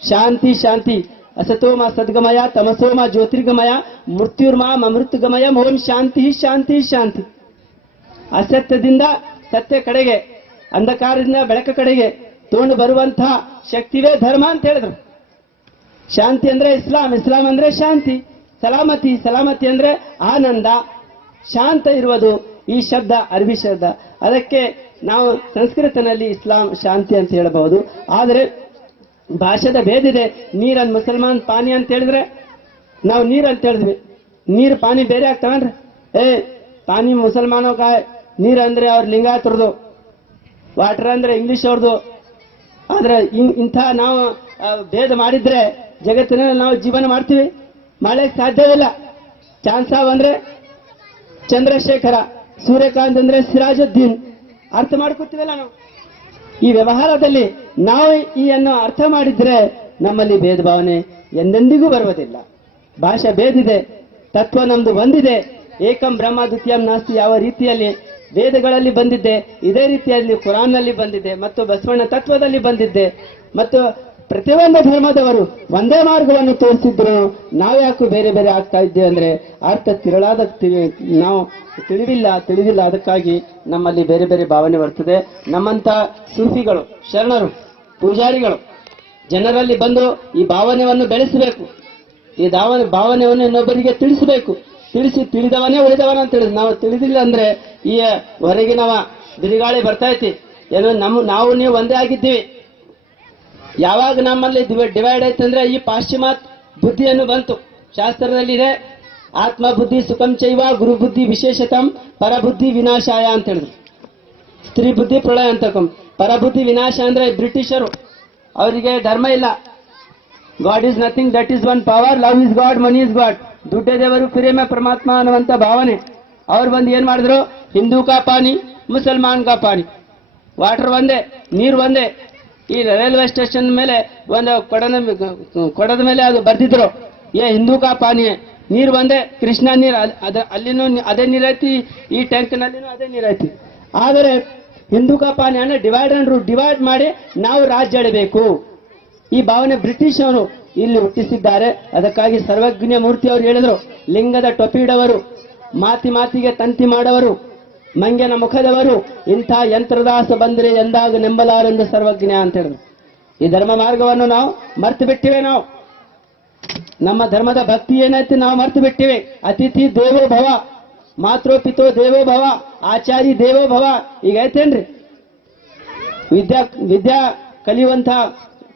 ಶಾಂತಿ ಅಸತೋಮ ಸದ್ಗಮಯ ತಮಸೋಮ ಜ್ಯೋತಿರ್ಗಮಯ ಮೃತ್ಯುರ್ಮಾ ಅಮೃತಗಮಯ ಮೋಹನ್ ಶಾಂತಿ. ಅಸತ್ಯದಿಂದ ಸತ್ಯ ಕಡೆಗೆ, ಅಂಧಕಾರದಿಂದ ಬೆಳಕ ಕಡೆಗೆ ತಗೊಂಡು ಬರುವಂತಹ ಶಕ್ತಿವೇ ಧರ್ಮ ಅಂತ ಹೇಳಿದ್ರು. ಶಾಂತಿ ಅಂದ್ರೆ ಇಸ್ಲಾಂ ಅಂದ್ರೆ ಶಾಂತಿ. ಸಲಾಮತಿ ಅಂದ್ರೆ ಆನಂದ, ಶಾಂತ ಇರುವುದು. ಈ ಶಬ್ದ ಅರಬಿ ಶಬ್ದ. ಅದಕ್ಕೆ ನಾವು ಸಂಸ್ಕೃತನಲ್ಲಿ ಇಸ್ಲಾಂ ಶಾಂತಿ ಅಂತ ಹೇಳಬಹುದು. ಆದರೆ ಭಾಷೆದ ಭೇದಿದೆ. ನೀರನ್ನು ಮುಸಲ್ಮಾನ್ ಪಾನಿ ಅಂತ ಹೇಳಿದ್ರೆ ನಾವು ನೀರು ಅಂತ ಹೇಳಿದ್ವಿ. ನೀರು ಪಾನಿ ಬೇರೆ ಆಗ್ತಾವನ್ರಿ? ಪಾನಿ ಮುಸಲ್ಮಾನೋ ನೀರು ಅಂದ್ರೆ ಅವ್ರ ಲಿಂಗಾಯತರದು, ವಾಟರ್ ಅಂದ್ರೆ ಇಂಗ್ಲಿಷ್ ಅವ್ರದ್ದು. ಆದ್ರೆ ಇಂಥ ನಾವು ಭೇದ ಮಾಡಿದ್ರೆ ಜಗತ್ತಿನಲ್ಲಿ ನಾವು ಜೀವನ ಮಾಡ್ತೀವಿ, ಮಾಡಲಿಕ್ಕೆ ಸಾಧ್ಯವಿಲ್ಲ. ಚಾಂದ್ ಸಾಬ್ ಅಂದ್ರೆ ಚಂದ್ರಶೇಖರ, ಸೂರ್ಯಕಾಂತ್ ಅಂದ್ರೆ ಸಿರಾಜುದ್ದೀನ್. ಅರ್ಥ ಮಾಡ್ಕೊತೀವಲ್ಲ ನಾವು. ಈ ವ್ಯವಹಾರದಲ್ಲಿ ನಾವು ಅನ್ನು ಅರ್ಥ ಮಾಡಿದ್ರೆ ನಮ್ಮಲ್ಲಿ ಭೇದ ಭಾವನೆ ಎಂದೆಂದಿಗೂ ಬರುವುದಿಲ್ಲ. ಭಾಷೆ ಭೇದಿದೆ, ತತ್ವ ನಮ್ದು ಒಂದಿದೆ. ಏಕಂ ಬ್ರಹ್ಮ ದ್ವಿತೀಯಂ ನಾಸ್ತಿ ಯಾವ ರೀತಿಯಲ್ಲಿ ವೇದಗಳಲ್ಲಿ ಬಂದಿದ್ದೆ, ಇದೇ ರೀತಿಯಲ್ಲಿ ಕುರಾನ್ನಲ್ಲಿ ಬಂದಿದೆ ಮತ್ತು ಬಸವಣ್ಣ ತತ್ವದಲ್ಲಿ ಬಂದಿದ್ದೆ. ಮತ್ತು ಪ್ರತಿಯೊಂದು ಧರ್ಮದವರು ಒಂದೇ ಮಾರ್ಗವನ್ನು ತೋರಿಸಿದ್ರು. ನಾವು ಯಾಕೆ ಬೇರೆ ಬೇರೆ ಆಗ್ತಾ ಇದ್ದೇವೆ ಅಂದ್ರೆ ಅರ್ಥ ನಾವು ತಿಳಿದಿಲ್ಲ. ಅದಕ್ಕಾಗಿ ನಮ್ಮಲ್ಲಿ ಬೇರೆ ಬೇರೆ ಭಾವನೆ ಬರ್ತದೆ. ನಮ್ಮಂತ ಸೂಫಿಗಳು, ಶರಣರು, ಪೂಜಾರಿಗಳು ಜನರಲ್ಲಿ ಬಂದು ಈ ಭಾವನೆಯನ್ನು ಬೆಳೆಸಬೇಕು. ಈ ಭಾವನೆಯನ್ನು ಇನ್ನೊಬ್ಬರಿಗೆ ತಿಳಿಸಬೇಕು. ತಿಳಿದವನೇ ಉಳಿದವನ ಅಂತ ಹೇಳಿದ್ರು. ನಾವು ತಿಳಿದಿಲ್ಲ ಅಂದ್ರೆ ಈ ಹೊರಗಿನವ ಬಿರುಗಾಳಿ ಬರ್ತಾ ಐತಿ, ಏನೋ ನಾವು ನೀವು ಒಂದೇ ಆಗಿದ್ದೀವಿ. ಯಾವಾಗ ನಮ್ಮಲ್ಲಿ ಡಿವೈಡ್ ಆಯ್ತಂದ್ರೆ ಈ ಪಾಶ್ಚಿಮಾತ್ಯ ಬುದ್ಧಿಯನ್ನು ಬಂತು. ಶಾಸ್ತ್ರದಲ್ಲಿದೆ, ಆತ್ಮ ಬುದ್ಧಿ ಸುಖಂ ಚೈವ ಗುರು ಬುದ್ಧಿ ವಿಶೇಷತಂ ಪರಬುದ್ಧಿ ವಿನಾಶಾಯ ಅಂತ ಹೇಳಿದ್ರು. ಸ್ತ್ರೀ ಬುದ್ಧಿ ಪ್ರಳಯ ಅಂತಕಂ. ಪರಬುದ್ಧಿ ವಿನಾಶ ಅಂದ್ರೆ ಬ್ರಿಟಿಷರು, ಅವರಿಗೆ ಧರ್ಮ ಇಲ್ಲ. God is nothing, that is one power, love is god, money is god. ದುಡ್ಡೇ ದೇವರು, ಪ್ರೇಮ ಪರಮಾತ್ಮ ಅನ್ನುವಂತ ಭಾವನೆ. ಅವ್ರು ಬಂದು ಏನ್ ಮಾಡಿದ್ರು, ಹಿಂದೂ ಕಾ ಪಾನಿ ಮುಸಲ್ಮಾನ್ ಕಾ ಪಾನಿ, ವಾಟರ್ ಒಂದೇ, ನೀರು ಒಂದೇ. ಈ ರೈಲ್ವೆ ಸ್ಟೇಷನ್ ಮೇಲೆ ಒಂದು ಕೊಡದ ಮೇಲೆ ಅದು ಬರ್ದಿದ್ರು, ಹಿಂದೂ ಕಾ ಪಾನಿ, ನೀರು ಒಂದೇ, ಕೃಷ್ಣ ನೀರು. ಅಲ್ಲಿನೂ ಅದೇ ನೀರೈತಿ, ಈ ಟ್ಯಾಂಕ್ನಲ್ಲಿನೂ ಅದೇ ನೀರೈತಿ. ಆದರೆ ಹಿಂದೂ ಕಾ ಪಾನಿ ಅಂದ್ರೆ ಡಿವೈಡ್ ಮಾಡಿ ನಾವು ರಾಜ್ಯ ಆಡಬೇಕು. ಈ ಭಾವನೆ ಬ್ರಿಟಿಷ್ ಅವರು ಇಲ್ಲಿ ಹುಟ್ಟಿಸಿದ್ದಾರೆ. ಅದಕ್ಕಾಗಿ ಸರ್ವಜ್ಞ ಮೂರ್ತಿ ಅವರು ಹೇಳಿದ್ರು, ಲಿಂಗದ ಟೊಪಿಡವರು, ಮಾತಿಗೆ ತಂತಿ ಮಾಡವರು, ಮಂಗನ ಮುಖದವರು, ಇಂಥ ಯಂತ್ರದಾಸ ಬಂದರೆ ಎಂದಾಗ ನೆಂಬಲಾರೆಂದು ಸರ್ವಜ್ಞ ಅಂತ ಹೇಳಿದ್ರು. ಈ ಧರ್ಮ ಮಾರ್ಗವನ್ನು ನಾವು ಮರ್ತು ಬಿಟ್ಟಿವೆ. ನಾವು ನಮ್ಮ ಧರ್ಮದ ಭಕ್ತಿ ಏನೈತಿ ನಾವು ಮರ್ತು ಬಿಟ್ಟಿವೆ. ಅತಿಥಿ ದೇವೋ ಭವ, ಮಾತೃ ಪಿತೋ ದೇವೋ ಭವ, ಆಚಾರಿ ದೇವೋ ಭವ. ಈಗ ಐತೇನ್ರಿ? ವಿದ್ಯಾ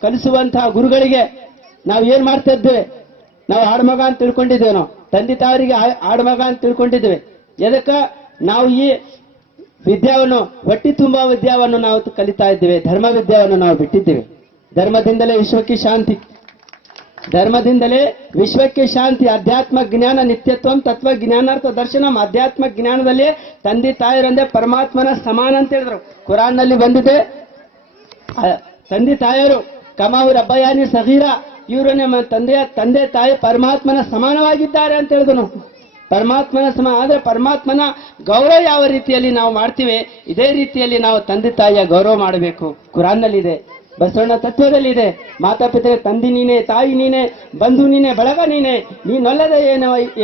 ಕಲಿಸುವಂತಹ ಗುರುಗಳಿಗೆ ನಾವು ಏನ್ ಮಾಡ್ತಾ ಇದ್ದೇವೆ? ನಾವು ಆಡ್ಮಗ ಅಂತ ತಿಳ್ಕೊಂಡಿದ್ದೇವೆ. ನಾವು ತಂದೆ ತಾವರಿಗೆ ಆಡ್ಮಗ ಅಂತ ತಿಳ್ಕೊಂಡಿದ್ದೇವೆ. ಎದಕ್ಕ? ನಾವು ಈ ವಿದ್ಯಾವನ್ನು, ಹೊಟ್ಟಿ ತುಂಬಾ ವಿದ್ಯಾವನ್ನು ನಾವು ಕಲಿತಾ ಇದ್ದೇವೆ, ಧರ್ಮ ವಿದ್ಯಾವನ್ನು ನಾವು ಬಿಟ್ಟಿದ್ದೇವೆ. ಧರ್ಮದಿಂದಲೇ ವಿಶ್ವಕ್ಕೆ ಶಾಂತಿ, ಧರ್ಮದಿಂದಲೇ ವಿಶ್ವಕ್ಕೆ ಶಾಂತಿ. ಅಧ್ಯಾತ್ಮ ಜ್ಞಾನ ನಿತ್ಯತ್ವಂ ತತ್ವ ಜ್ಞಾನಾರ್ಥ ದರ್ಶನಂ. ಅಧ್ಯಾತ್ಮ ಜ್ಞಾನದಲ್ಲಿ ತಂದೆ ತಾಯರಂದೇ ಪರಮಾತ್ಮನ ಸಮಾನ ಅಂತ ಹೇಳಿದ್ರು. ಕುರಾನ್ನಲ್ಲಿ ಬಂದಿದೆ, ತಂದೆ ತಾಯರು ಕಮಾವು ರಬ್ಬಯಾನಿ ಸಗೀರ, ಇವರು ನಮ್ಮ ತಂದೆ ತಾಯಿ ಪರಮಾತ್ಮನ ಸಮಾನವಾಗಿದ್ದಾರೆ ಅಂತ ಹೇಳಿದ್ರು. ಪರಮಾತ್ಮನ ಸಮಾನ. ಆದ್ರೆ ಪರಮಾತ್ಮನ ಗೌರವ ಯಾವ ರೀತಿಯಲ್ಲಿ ನಾವು ಮಾಡ್ತೀವಿ, ಇದೇ ರೀತಿಯಲ್ಲಿ ನಾವು ತಂದೆ ತಾಯಿಯ ಗೌರವ ಮಾಡಬೇಕು. ಕುರಾನ್ನಲ್ಲಿದೆ, ಬಸವಣ್ಣ ತತ್ವದಲ್ಲಿದೆ. ಮಾತಾಪಿತೆಗೆ ತಂದೆ ನೀನೆ, ತಾಯಿ ನೀನೆ, ಬಂಧು ನೀನೆ, ಬಳಗ ನೀನೆ, ನೀನೊಲ್ಲದೆ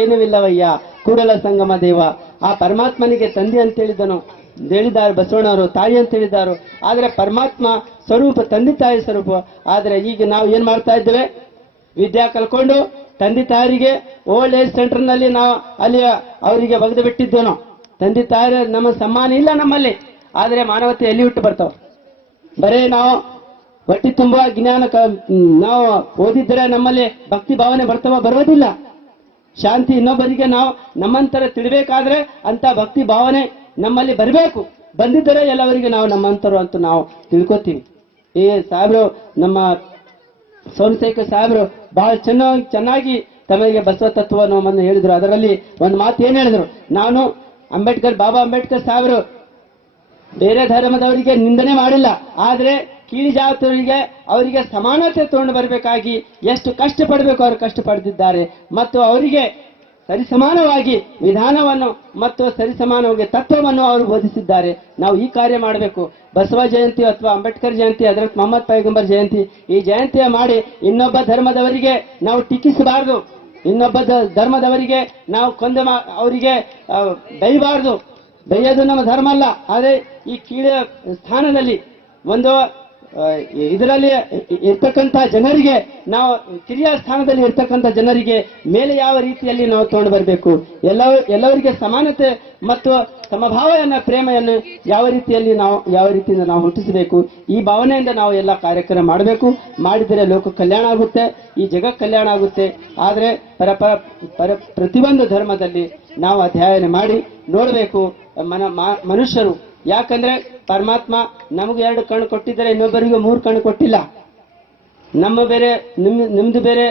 ಏನುವಿಲ್ಲವಯ್ಯ ಕೂಡಲ ಸಂಗಮ ದೇವ. ಆ ಪರಮಾತ್ಮನಿಗೆ ತಂದೆ ಅಂತ ಹೇಳಿದ್ದಾರೆ ಬಸವಣ್ಣವರು, ತಾಯಿ ಅಂತ ಹೇಳಿದ್ದಾರೆ. ಆದ್ರೆ ಪರಮಾತ್ಮ ಸ್ವರೂಪ ತಂದೆ ತಾಯಿ ಸ್ವರೂಪ. ಆದ್ರೆ ಈಗ ನಾವು ಏನ್ ಮಾಡ್ತಾ ಇದ್ದೇವೆ? ವಿದ್ಯಾ ಕಲ್ಕೊಂಡು ತಂದೆ ತಾಯರಿಗೆ ಓಲ್ಡ್ ಏಜ್ ಸೆಂಟರ್ನಲ್ಲಿ ನಾವು ಅಲ್ಲಿ ಅವರಿಗೆ ಬಗ್ದು ಬಿಟ್ಟಿದ್ದೇವೆ. ನಾವು ತಂದೆ ತಾಯಿ ನಮ್ಮ ಸಮ್ಮಾನ ಇಲ್ಲ ನಮ್ಮಲ್ಲಿ. ಆದ್ರೆ ಮಾನವತೆ ಎಲ್ಲಿ ಹುಟ್ಟು ಬರ್ತಾವ? ಬರೇ ನಾವು ಹೊಟ್ಟಿ ತುಂಬುವ ಜ್ಞಾನ ನಾವು ಓದಿದ್ರೆ ನಮ್ಮಲ್ಲಿ ಭಕ್ತಿ ಭಾವನೆ ಬರುವುದಿಲ್ಲ. ಶಾಂತಿ ಇನ್ನೊಬ್ಬರಿಗೆ ನಾವು ನಮ್ಮಂತರ ತಿಳಬೇಕಾದ್ರೆ ಅಂತ ಭಕ್ತಿ ಭಾವನೆ ನಮ್ಮಲ್ಲಿ ಬರಬೇಕು. ಬಂದಿದ್ದರೆ ಎಲ್ಲವರಿಗೆ ನಾವು ನಮ್ಮಂತರು ಅಂತ ನಾವು ತಿಳ್ಕೊತೀವಿ. ಈ ಸಾಹೇಬರು, ನಮ್ಮ ಸೋಮಶೇಖರ್ ಸಾಹೇಬರು ಬಹಳ ಚೆನ್ನಾಗಿ ತಮಗೆ ಬಸವ ತತ್ವವನ್ನು ಹೇಳಿದ್ರು. ಅದರಲ್ಲಿ ಒಂದು ಮಾತು ಏನ್ ಹೇಳಿದ್ರು, ನಾನು ಬಾಬಾ ಅಂಬೇಡ್ಕರ್ ಸಾಹೇಬರು ಬೇರೆ ಧರ್ಮದವರಿಗೆ ನಿಂದನೆ ಮಾಡಿಲ್ಲ, ಆದ್ರೆ ಕೀಳು ಜಾತವರಿಗೆ ಅವರಿಗೆ ಸಮಾನತೆ ತಗೊಂಡು ಬರಬೇಕಾಗಿ ಎಷ್ಟು ಕಷ್ಟಪಡಬೇಕು ಅವರು ಕಷ್ಟಪಡ್ತಿದ್ದಾರೆ. ಮತ್ತು ಅವರಿಗೆ ಸರಿಸಮಾನವಾಗಿ ವಿಧಾನವನ್ನು ಮತ್ತು ಸರಿಸಮಾನವಾಗಿ ತತ್ವವನ್ನು ಅವರು ಬೋಧಿಸಿದ್ದಾರೆ. ನಾವು ಈ ಕಾರ್ಯ ಮಾಡಬೇಕು. ಬಸವ ಜಯಂತಿ ಅಥವಾ ಅಂಬೇಡ್ಕರ್ ಜಯಂತಿ, ಹಜರತ್ ಮೊಹಮ್ಮದ್ ಪೈಗಂಬರ್ ಜಯಂತಿ, ಈ ಜಯಂತಿಯ ಮಾಡಿ ಇನ್ನೊಬ್ಬ ಧರ್ಮದವರಿಗೆ ನಾವು ಟೀಕಿಸಬಾರದು. ಇನ್ನೊಬ್ಬ ಧರ್ಮದವರಿಗೆ ನಾವು ಅವರಿಗೆ ಬೈಬಾರದು. ಬೈಯೋದು ನಮ್ಮ ಧರ್ಮ ಅಲ್ಲ. ಆದರೆ ಈ ಕೀಳ ಸ್ಥಾನದಲ್ಲಿ ಒಂದು ಇದರಲ್ಲಿ ಇರ್ತಕ್ಕಂಥ ಜನರಿಗೆ, ನಾವು ಕಿರಿಯ ಸ್ಥಾನದಲ್ಲಿ ಇರ್ತಕ್ಕಂಥ ಜನರಿಗೆ ಮೇಲೆ ಯಾವ ರೀತಿಯಲ್ಲಿ ನಾವು ತಗೊಂಡು ಬರಬೇಕು, ಎಲ್ಲವರಿಗೆ ಸಮಾನತೆ ಮತ್ತು ಸಮಭಾವವನ್ನು, ಪ್ರೇಮೆಯನ್ನು ಯಾವ ರೀತಿಯಿಂದ ನಾವು ಹುಟ್ಟಿಸಬೇಕು. ಈ ಭಾವನೆಯಿಂದ ನಾವು ಎಲ್ಲ ಕಾರ್ಯಕ್ರಮ ಮಾಡಬೇಕು. ಮಾಡಿದರೆ ಲೋಕ ಕಲ್ಯಾಣ ಆಗುತ್ತೆ, ಈ ಜಗತ್ ಕಲ್ಯಾಣ ಆಗುತ್ತೆ. ಆದರೆ ಪ್ರತಿಯೊಂದು ಧರ್ಮದಲ್ಲಿ ನಾವು ಅಧ್ಯಯನ ಮಾಡಿ ನೋಡಬೇಕು ಮನುಷ್ಯರು. ಯಾಕಂದ್ರೆ ಪರಮಾತ್ಮ ನಮಗೆ 2 ಕಣ್ಣು ಕೊಟ್ಟಿದ್ದಾರೆ, ಇನ್ನೊಬ್ಬರಿಗೂ 3 ಕಣ್ಣು ಕೊಟ್ಟಿಲ್ಲ. ನಿಮ್ದು ಬೇರೆ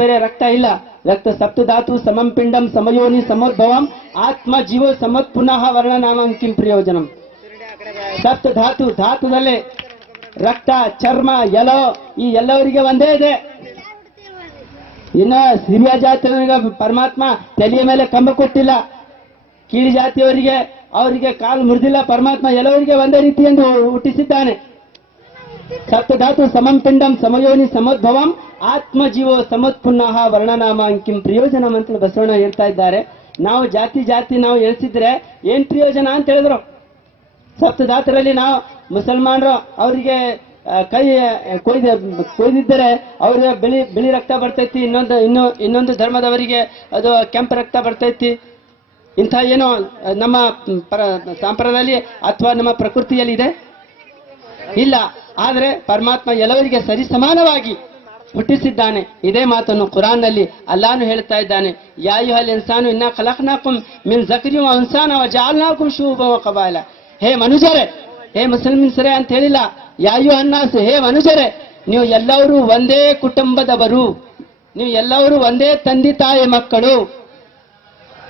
ಬೇರೆ ರಕ್ತ ಇಲ್ಲ. ರಕ್ತ ಸಪ್ತಧಾತು ಸಮಂ ಪಿಂಡಂ ಸಮಯೋನಿ ಸಮೋದ್ಭವಂ ಆತ್ಮ ಜೀವೋ ಸಮತ್ ಪುನಃ ವರ್ಣನಾಮಂ ಕಿಂ ಪ್ರಯೋಜನಂ. ಸಪ್ತಧಾತು, ಧಾತುದಲ್ಲೇ ರಕ್ತ, ಚರ್ಮ, ಎಲೋ ಈ ಎಲ್ಲವರಿಗೆ ಒಂದೇ ಇದೆ. ಇನ್ನು ಹಿರಿಯ ಜಾತಿಯವರಿಗೆ ಪರಮಾತ್ಮ ತಲೆಯ ಮೇಲೆ ಕಂಬ ಕೊಟ್ಟಿಲ್ಲ. ಕೀಳು ಜಾತಿಯವರಿಗೆ ಅವರಿಗೆ ಕಾಲು ಮುರಿದಿಲ್ಲ. ಪರಮಾತ್ಮ ಎಲ್ಲವರಿಗೆ ಒಂದೇ ರೀತಿ ಎಂದು ಹುಟ್ಟಿಸಿದ್ದಾನೆ. ಸಪ್ತಧಾತು ಸಮಂ ಪಿಂಡಂ ಸಮಯೋನಿ ಸಮೋದ್ಭವಂ ಆತ್ಮಜೀವೋ ಸಮೋತ್ಪುನ್ನಃ ವರ್ಣನಾಮ ಕಿಂ ಪ್ರಯೋಜನಂ ಅಂತ ಬಸವಣ್ಣ ಹೇಳ್ತಾ ಇದ್ದಾರೆ. ನಾವು ಜಾತಿ ನಾವು ಎಳಿಸಿದ್ರೆ ಏನ್ ಪ್ರಯೋಜನ ಅಂತ ಹೇಳಿದ್ರು. ಸಪ್ತಧಾತರಲ್ಲಿ ನಾವು ಮುಸಲ್ಮಾನರು ಅವರಿಗೆ ಕೈ ಕೊಯ್ದಿದ್ದರೆ ಅವರಿಗೆ ಬಿಳಿ ರಕ್ತ ಬರ್ತೈತಿ, ಇನ್ನೊಂದು ಧರ್ಮದವರಿಗೆ ಅದು ಕೆಂಪು ರಕ್ತ ಬರ್ತೈತಿ. ಇಂಥ ಏನೋ ನಮ್ಮ ಸಂಪ್ರದಾಯದಲ್ಲಿ ಅಥವಾ ನಮ್ಮ ಪ್ರಕೃತಿಯಲ್ಲಿ ಇದೆ ಇಲ್ಲ. ಆದರೆ ಪರಮಾತ್ಮ ಎಲ್ಲವರಿಗೆ ಸರಿ ಸಮಾನವಾಗಿ ಹುಟ್ಟಿಸಿದ್ದಾನೆ. ಇದೇ ಮಾತನ್ನು ಕುರಾನ್ನಲ್ಲಿ ಅಲ್ಲಾನು ಹೇಳ್ತಾ ಇದ್ದಾನೆ. ಯಾ ಅಯ್ಯುಹಲ್ ಇನ್ಸಾನು ಇನ್ನಾ ಖಲಕ್ನಾಕುಂ ಮಿನ್ ಝಕರಿನ್ ವ ಉನ್ಸಾನ ವ ಜಅಲ್ನಾಕುಂ ಶೂಬನ್ ವ ಕಬಾಯಿಲ. ಹೇ ಮನುಷ್ಯರೇ, ಹೇ ಮುಸ್ಲಿಮ್ಸರೇ ಅಂತ ಹೇಳಿಲ್ಲ. ಯಾ ಅಯ್ಯುಹನ್ ನಾಸ್, ಹೇ ಮನುಷ್ಯರೇ, ನೀವು ಎಲ್ಲರೂ ಒಂದೇ ಕುಟುಂಬದವರು, ನೀವು ಎಲ್ಲರೂ ಒಂದೇ ತಂದೆ ತಾಯಿ ಮಕ್ಕಳು.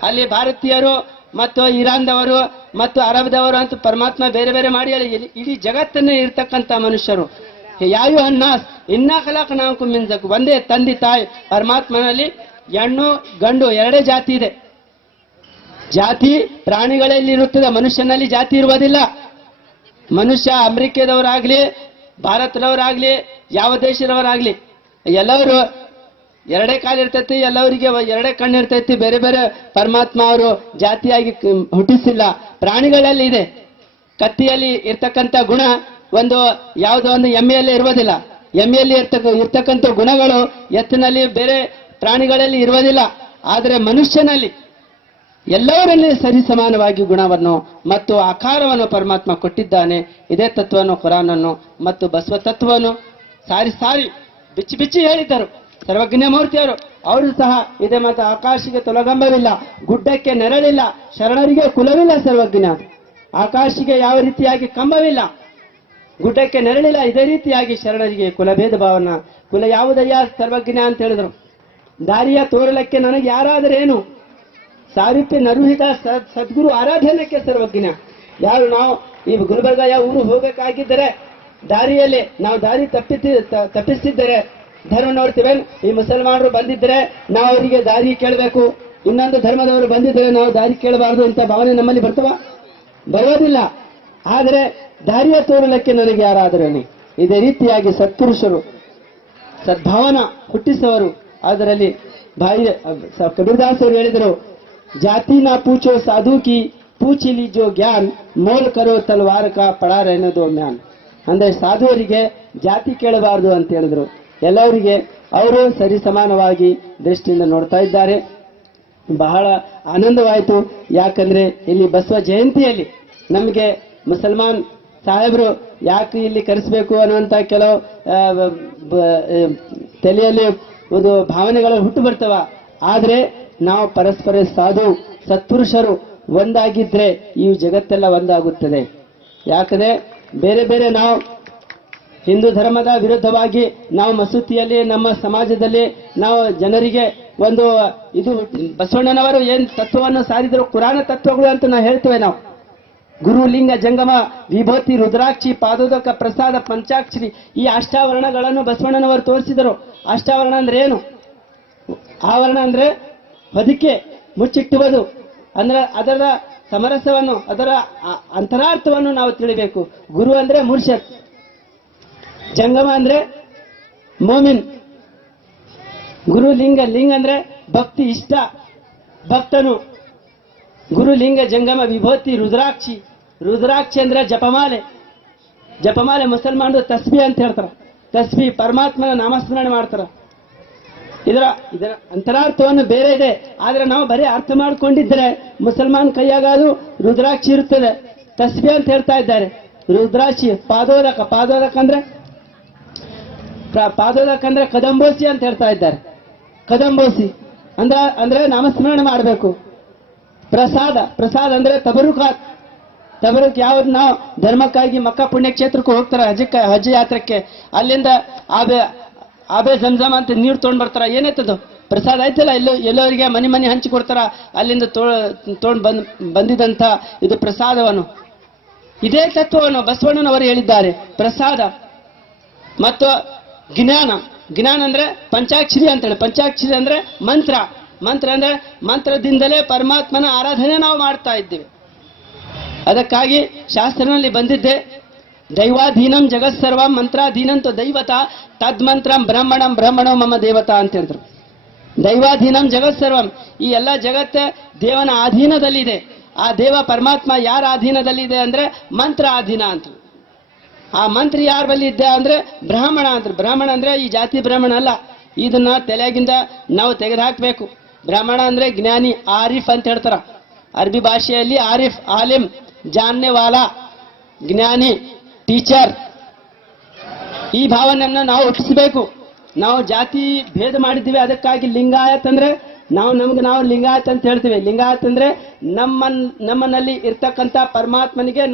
ಅಲ್ಲಿ ಭಾರತೀಯರು ಮತ್ತು ಇರಾನ್ದವರು ಮತ್ತು ಅರಬ್ದವರು ಅಂತ ಪರಮಾತ್ಮ ಬೇರೆ ಬೇರೆ ಮಾಡಿ ಇಡೀ ಜಗತ್ತನ್ನೇ ಇರ್ತಕ್ಕಂಥ ಮನುಷ್ಯರು. ಯಾಯು ಅನ್ನಾಸ್ ಇನ್ನಾ ಖಲಕ್ನಾಕುಂ ಮಿನ್ ಝಕರಿನ್, ಒಂದೇ ತಂದೆ ತಾಯಿ. ಪರಮಾತ್ಮನಲ್ಲಿ ಹೆಣ್ಣು ಗಂಡು ಎರಡೇ ಜಾತಿ ಇದೆ. ಜಾತಿ ಪ್ರಾಣಿಗಳಲ್ಲಿ ಇರುತ್ತದೆ, ಮನುಷ್ಯನಲ್ಲಿ ಜಾತಿ ಇರುವುದಿಲ್ಲ. ಮನುಷ್ಯ ಅಮೆರಿಕದವರಾಗ್ಲಿ, ಭಾರತದವರಾಗ್ಲಿ, ಯಾವ ದೇಶದವರಾಗ್ಲಿ ಎಲ್ಲವರು ಎರಡೇ ಕಾಲು ಇರ್ತೈತಿ, ಎಲ್ಲವರಿಗೆ ಎರಡೇ ಕಣ್ಣು ಇರ್ತೈತಿ. ಬೇರೆ ಬೇರೆ ಪರಮಾತ್ಮ ಅವರು ಜಾತಿಯಾಗಿ ಹುಟ್ಟಿಸಿಲ್ಲ. ಪ್ರಾಣಿಗಳಲ್ಲಿ ಇದೆ. ಕತ್ತಿಯಲ್ಲಿ ಇರ್ತಕ್ಕಂಥ ಗುಣ ಒಂದು ಯಾವುದೋ ಒಂದು ಎಮ್ಮೆಯಲ್ಲಿ ಇರುವುದಿಲ್ಲ. ಎಮ್ಮೆಯಲ್ಲಿ ಇರ್ತಕ್ಕಂಥ ಗುಣಗಳು ಎತ್ತಿನಲ್ಲಿ ಬೇರೆ ಪ್ರಾಣಿಗಳಲ್ಲಿ ಇರುವುದಿಲ್ಲ. ಆದರೆ ಮನುಷ್ಯನಲ್ಲಿ ಎಲ್ಲವರಲ್ಲಿ ಸರಿ ಸಮಾನವಾಗಿ ಗುಣವನ್ನು ಮತ್ತು ಆಕಾರವನ್ನು ಪರಮಾತ್ಮ ಕೊಟ್ಟಿದ್ದಾನೆ. ಇದೇ ತತ್ವವನ್ನು ಕುರಾನನ್ನು ಮತ್ತು ಬಸವ ತತ್ವವನ್ನು ಸಾರಿ ಬಿಚ್ಚಿ ಹೇಳಿದ್ದರು ಸರ್ವಜ್ಞ ಮೂರ್ತಿಯವರು. ಅವರು ಸಹ ಇದೇ ಮಾತು. ಆಕಾಶಕ್ಕೆ ತೊಲಗಂಬವಿಲ್ಲ, ಗುಡ್ಡಕ್ಕೆ ನೆರಳಿಲ್ಲ, ಶರಣರಿಗೆ ಕುಲವಿಲ್ಲ. ಸರ್ವಜ್ಞ ಆಕಾಶಿಗೆ ಯಾವ ರೀತಿಯಾಗಿ ಕಂಬವಿಲ್ಲ, ಗುಡ್ಡಕ್ಕೆ ನೆರಳಿಲ್ಲ. ಇದೇ ರೀತಿಯಾಗಿ ಶರಣರಿಗೆ ಕುಲಭೇದ ಭಾವನ. ಕುಲ ಯಾವುದಯ್ಯ ಸರ್ವಜ್ಞ ಅಂತ ಹೇಳಿದ್ರು. ದಾರಿಯ ತೋರಲಕ್ಕೆ ನನಗೆ ಯಾರಾದರೇನು, ಸಾರೂಪ್ಯ ನರುಹಿತ ಸದ್ಗುರು ಆರಾಧನಕ್ಕೆ ಸರ್ವಜ್ಞ. ಯಾರು ನಾವು ಈ ಗುಲ್ಬರ್ಗ ಯಾವ ಊರು ಹೋಗಬೇಕಾಗಿದ್ದರೆ ದಾರಿಯಲ್ಲಿ ನಾವು ದಾರಿ ತಪ್ಪಿಸಿದ್ದರೆ ಧರ್ಮ ನೋಡ್ತೇವೆ. ಈ ಮುಸಲ್ಮಾನರು ಬಂದಿದ್ರೆ ನಾವು ಅವರಿಗೆ ದಾರಿ ಕೇಳಬೇಕು, ಇನ್ನೊಂದು ಧರ್ಮದವರು ಬಂದಿದ್ರೆ ನಾವು ದಾರಿ ಕೇಳಬಾರದು ಅಂತ ಭಾವನೆ ನಮ್ಮಲ್ಲಿ ಬರೋದಿಲ್ಲ. ಆದರೆ ದಾರಿಯ ತೋರಲಕ್ಕೆ ನನಗೆ ಯಾರಾದರೇನು. ಇದೇ ರೀತಿಯಾಗಿ ಸತ್ಪುರುಷರು ಸದ್ಭಾವನ ಹುಟ್ಟಿಸುವರು. ಅದರಲ್ಲಿ ಕಬೀರ್ದಾಸ್ ಅವರು ಹೇಳಿದರು, ಜಾತಿ ನಾ ಪೂಚೋ ಸಾಧು ಕಿ ಪೂಚಿ ಲಿಜೋ ಜ್ಞಾನ್ ಮೋಲ್ ಕರೋ ತಲ್ವಾರ್ ಕಾ ಪಡಾ ರೆಹನೆದೋ ಮ್ಯಾನ್. ಅಂದ್ರೆ ಸಾಧುವರಿಗೆ ಜಾತಿ ಕೇಳಬಾರದು ಅಂತ ಹೇಳಿದ್ರು. ಎಲ್ಲವರಿಗೆ ಅವರು ಸರಿ ಸಮಾನವಾಗಿ ದೃಷ್ಟಿಯಿಂದ ನೋಡ್ತಾ ಇದ್ದಾರೆ. ಬಹಳ ಆನಂದವಾಯಿತು. ಯಾಕಂದ್ರೆ ಇಲ್ಲಿ ಬಸವ ಜಯಂತಿಯಲ್ಲಿ ನಮಗೆ ಮುಸಲ್ಮಾನ್ ಸಾಹೇಬರು ಯಾಕೆ ಇಲ್ಲಿ ಕರೆಸಬೇಕು ಅನ್ನುವಂತ ಕೆಲವು ತಲೆಯಲ್ಲಿ ಒಂದು ಭಾವನೆಗಳು ಹುಟ್ಟು ಬರ್ತವ. ಆದ್ರೆ ನಾವು ಪರಸ್ಪರ ಸಾಧು ಸತ್ಪುರುಷರು ಒಂದಾಗಿದ್ರೆ ಈ ಜಗತ್ತೆಲ್ಲ ಒಂದಾಗುತ್ತದೆ. ಯಾಕಂದ್ರೆ ಬೇರೆ ಬೇರೆ ನಾವು ಹಿಂದೂ ಧರ್ಮದ ವಿರುದ್ಧವಾಗಿ ನಾವು ಮಸೂತಿಯಲ್ಲಿ ನಮ್ಮ ಸಮಾಜದಲ್ಲಿ ನಾವು ಜನರಿಗೆ ಒಂದು ಇದು ಬಸವಣ್ಣನವರು ಏನ್ ತತ್ವವನ್ನು ಸಾರಿದ್ರು ಕುರಾನ ತತ್ವಗಳು ಅಂತ ನಾವು ಹೇಳ್ತೇವೆ. ನಾವು ಗುರು ಲಿಂಗ ಜಂಗಮ ವಿಭೂತಿ ರುದ್ರಾಕ್ಷಿ ಪಾದೋದಕ ಪ್ರಸಾದ ಪಂಚಾಕ್ಷರಿ ಈ ಅಷ್ಟಾವರಣಗಳನ್ನು ಬಸವಣ್ಣನವರು ತೋರಿಸಿದರು. ಅಷ್ಟಾವರಣ ಅಂದ್ರೆ ಏನು? ಆವರಣ ಅಂದ್ರೆ ಹೊದಿಕೆ ಮುಚ್ಚಿಟ್ಟುವುದು. ಅಂದ್ರೆ ಅದರ ಸಮರಸವನ್ನು ಅದರ ಅಂತರಾರ್ಥವನ್ನು ನಾವು ತಿಳಿಬೇಕು. ಗುರು ಅಂದ್ರೆ ಮುರ್ಷದ್, ಜಂಗಮ ಅಂದ್ರೆ ಮೋಮಿನ್, ಗುರು ಲಿಂಗ ಅಂದ್ರೆ ಭಕ್ತಿ ಇಷ್ಟ ಭಕ್ತನು. ಗುರು ಲಿಂಗ ಜಂಗಮ ವಿಭೂತಿ ರುದ್ರಾಕ್ಷಿ ಅಂದ್ರೆ ಜಪಮಾಲೆ ಮುಸಲ್ಮಾನರು ತಸ್ಬಿ ಅಂತ ಹೇಳ್ತಾರ. ತಸ್ಬಿ ಪರಮಾತ್ಮನ ನಾಮಸ್ಮರಣೆ ಮಾಡ್ತಾರ. ಇದರ ಅಂತರಾರ್ಥವನ್ನು ಬೇರೆ ಇದೆ. ಆದ್ರೆ ನಾವು ಬರೀ ಅರ್ಥ ಮಾಡ್ಕೊಂಡಿದ್ರೆ ಮುಸಲ್ಮಾನ್ ಕೈಯಾಗದು ರುದ್ರಾಕ್ಷಿ ಇರುತ್ತದೆ, ತಸ್ಬಿ ಅಂತ ಹೇಳ್ತಾ ಇದ್ದಾರೆ. ರುದ್ರಾಕ್ಷಿ ಪಾದೋದಕ ಅಂದ್ರೆ ಕದಂಬೋಸಿ ಅಂತ ಹೇಳ್ತಾ ಇದ್ದಾರೆ. ಕದಂಬೋಸಿ ಅಂದ್ರೆ ನಾಮಸ್ಮರಣೆ ಮಾಡಬೇಕು. ಪ್ರಸಾದ ಅಂದ್ರೆ ತಬರುಕ್ ಯಾವ್ದು ನಾವು ಧರ್ಮಕ್ಕಾಗಿ ಮಕ್ಕಾ ಪುಣ್ಯಕ್ಷೇತ್ರಕ್ಕೆ ಹೋಗ್ತಾರೆ, ಹಜ್ ಯಾತ್ರಕ್ಕೆ. ಅಲ್ಲಿಂದ ಆಬೆ ಜಮ್ಜಮ್ ಅಂತ ನೀರು ತೊಗೊಂಡ್ ಬರ್ತಾರ. ಏನೈತದು ಪ್ರಸಾದ ಆಯ್ತಲ್ಲ, ಎಲ್ಲವರಿಗೆ ಮನೆ ಹಂಚಿ ಕೊಡ್ತಾರ. ಅಲ್ಲಿಂದ ತೊಗೊಂಡ್ ಬಂದಿದಂತ ಇದು ಪ್ರಸಾದವನ್ನು. ಇದೇ ತತ್ವವನ್ನು ಬಸವಣ್ಣನವರು ಹೇಳಿದ್ದಾರೆ. ಪ್ರಸಾದ ಮತ್ತು ಜ್ಞಾನ. ಜ್ಞಾನ ಅಂದ್ರೆ ಪಂಚಾಕ್ಷರಿ ಅಂತೇಳಿ. ಪಂಚಾಕ್ಷರಿ ಅಂದ್ರೆ ಮಂತ್ರ. ಮಂತ್ರ ಅಂದ್ರೆ ಮಂತ್ರದಿಂದಲೇ ಪರಮಾತ್ಮನ ಆರಾಧನೆ ನಾವು ಮಾಡ್ತಾ ಇದ್ದೇವೆ. ಅದಕ್ಕಾಗಿ ಶಾಸ್ತ್ರನಲ್ಲಿ ಬಂದಿದ್ದೆ, ದೈವಾಧೀನಂ ಜಗತ್ಸರ್ವಂ ಮಂತ್ರಾಧೀನಂತು ದೈವತ ತದ್ಮಂತ್ರಂ ಬ್ರಹ್ಮಣಂ ಬ್ರಹ್ಮಣೋ ಮಮ ದೇವತಾ ಅಂತ ಹೇಳಿದ್ರು. ದೈವಾಧೀನಂ ಜಗತ್ಸರ್ವಂ, ಈ ಎಲ್ಲ ಜಗತ್ತ ದೇವನ ಅಧೀನದಲ್ಲಿದೆ. ಆ ದೇವ ಪರಮಾತ್ಮ ಯಾರ ಅಧೀನದಲ್ಲಿದೆ ಅಂದ್ರೆ ಮಂತ್ರ ಅಧೀನ ಅಂತ. ಆ ಮಂತ್ರ ಯಾರ ಬಳಿ ಇದ್ದ ಅಂದ್ರೆ ಬ್ರಾಹ್ಮಣ ಅಂತ. ಬ್ರಾಹ್ಮಣ ಅಂದ್ರೆ ಈ ಜಾತಿ ಬ್ರಾಹ್ಮಣ ಅಲ್ಲ, ಇದನ್ನ ತಲೆಗಿಂದ ನಾವು ತೆಗೆದುಹಾಕಬೇಕು. ಬ್ರಾಹ್ಮಣ ಅಂದ್ರೆ ಜ್ಞಾನಿ, ಆರಿಫ್ ಅಂತ ಹೇಳ್ತಾರ ಅರಬಿ ಭಾಷೆಯಲ್ಲಿ. ಆರಿಫ್, ಆಲಿಮ್, ಜಾನ್ನೆ ವಾಲಾ, ಜ್ಞಾನಿ, ಟೀಚರ್. ಈ ಭಾವನೆಯನ್ನು ನಾವು ಹುಟ್ಟಿಸಬೇಕು. ನಾವು ಜಾತಿ ಭೇದ ಮಾಡಿದ್ದೀವಿ, ಅದಕ್ಕಾಗಿ ಲಿಂಗಾಯತ್ ಅಂದ್ರೆ ನಾವು ಲಿಂಗಾಯತ್ ಅಂತ ಹೇಳ್ತೀವಿ. ಲಿಂಗಾಯತ್ ಅಂದ್ರೆ ನಮ್ಮನಲ್ಲಿ ಇರ್ತಕ್ಕಂಥ ಪರಮಾತ್ಮನಿಗೆ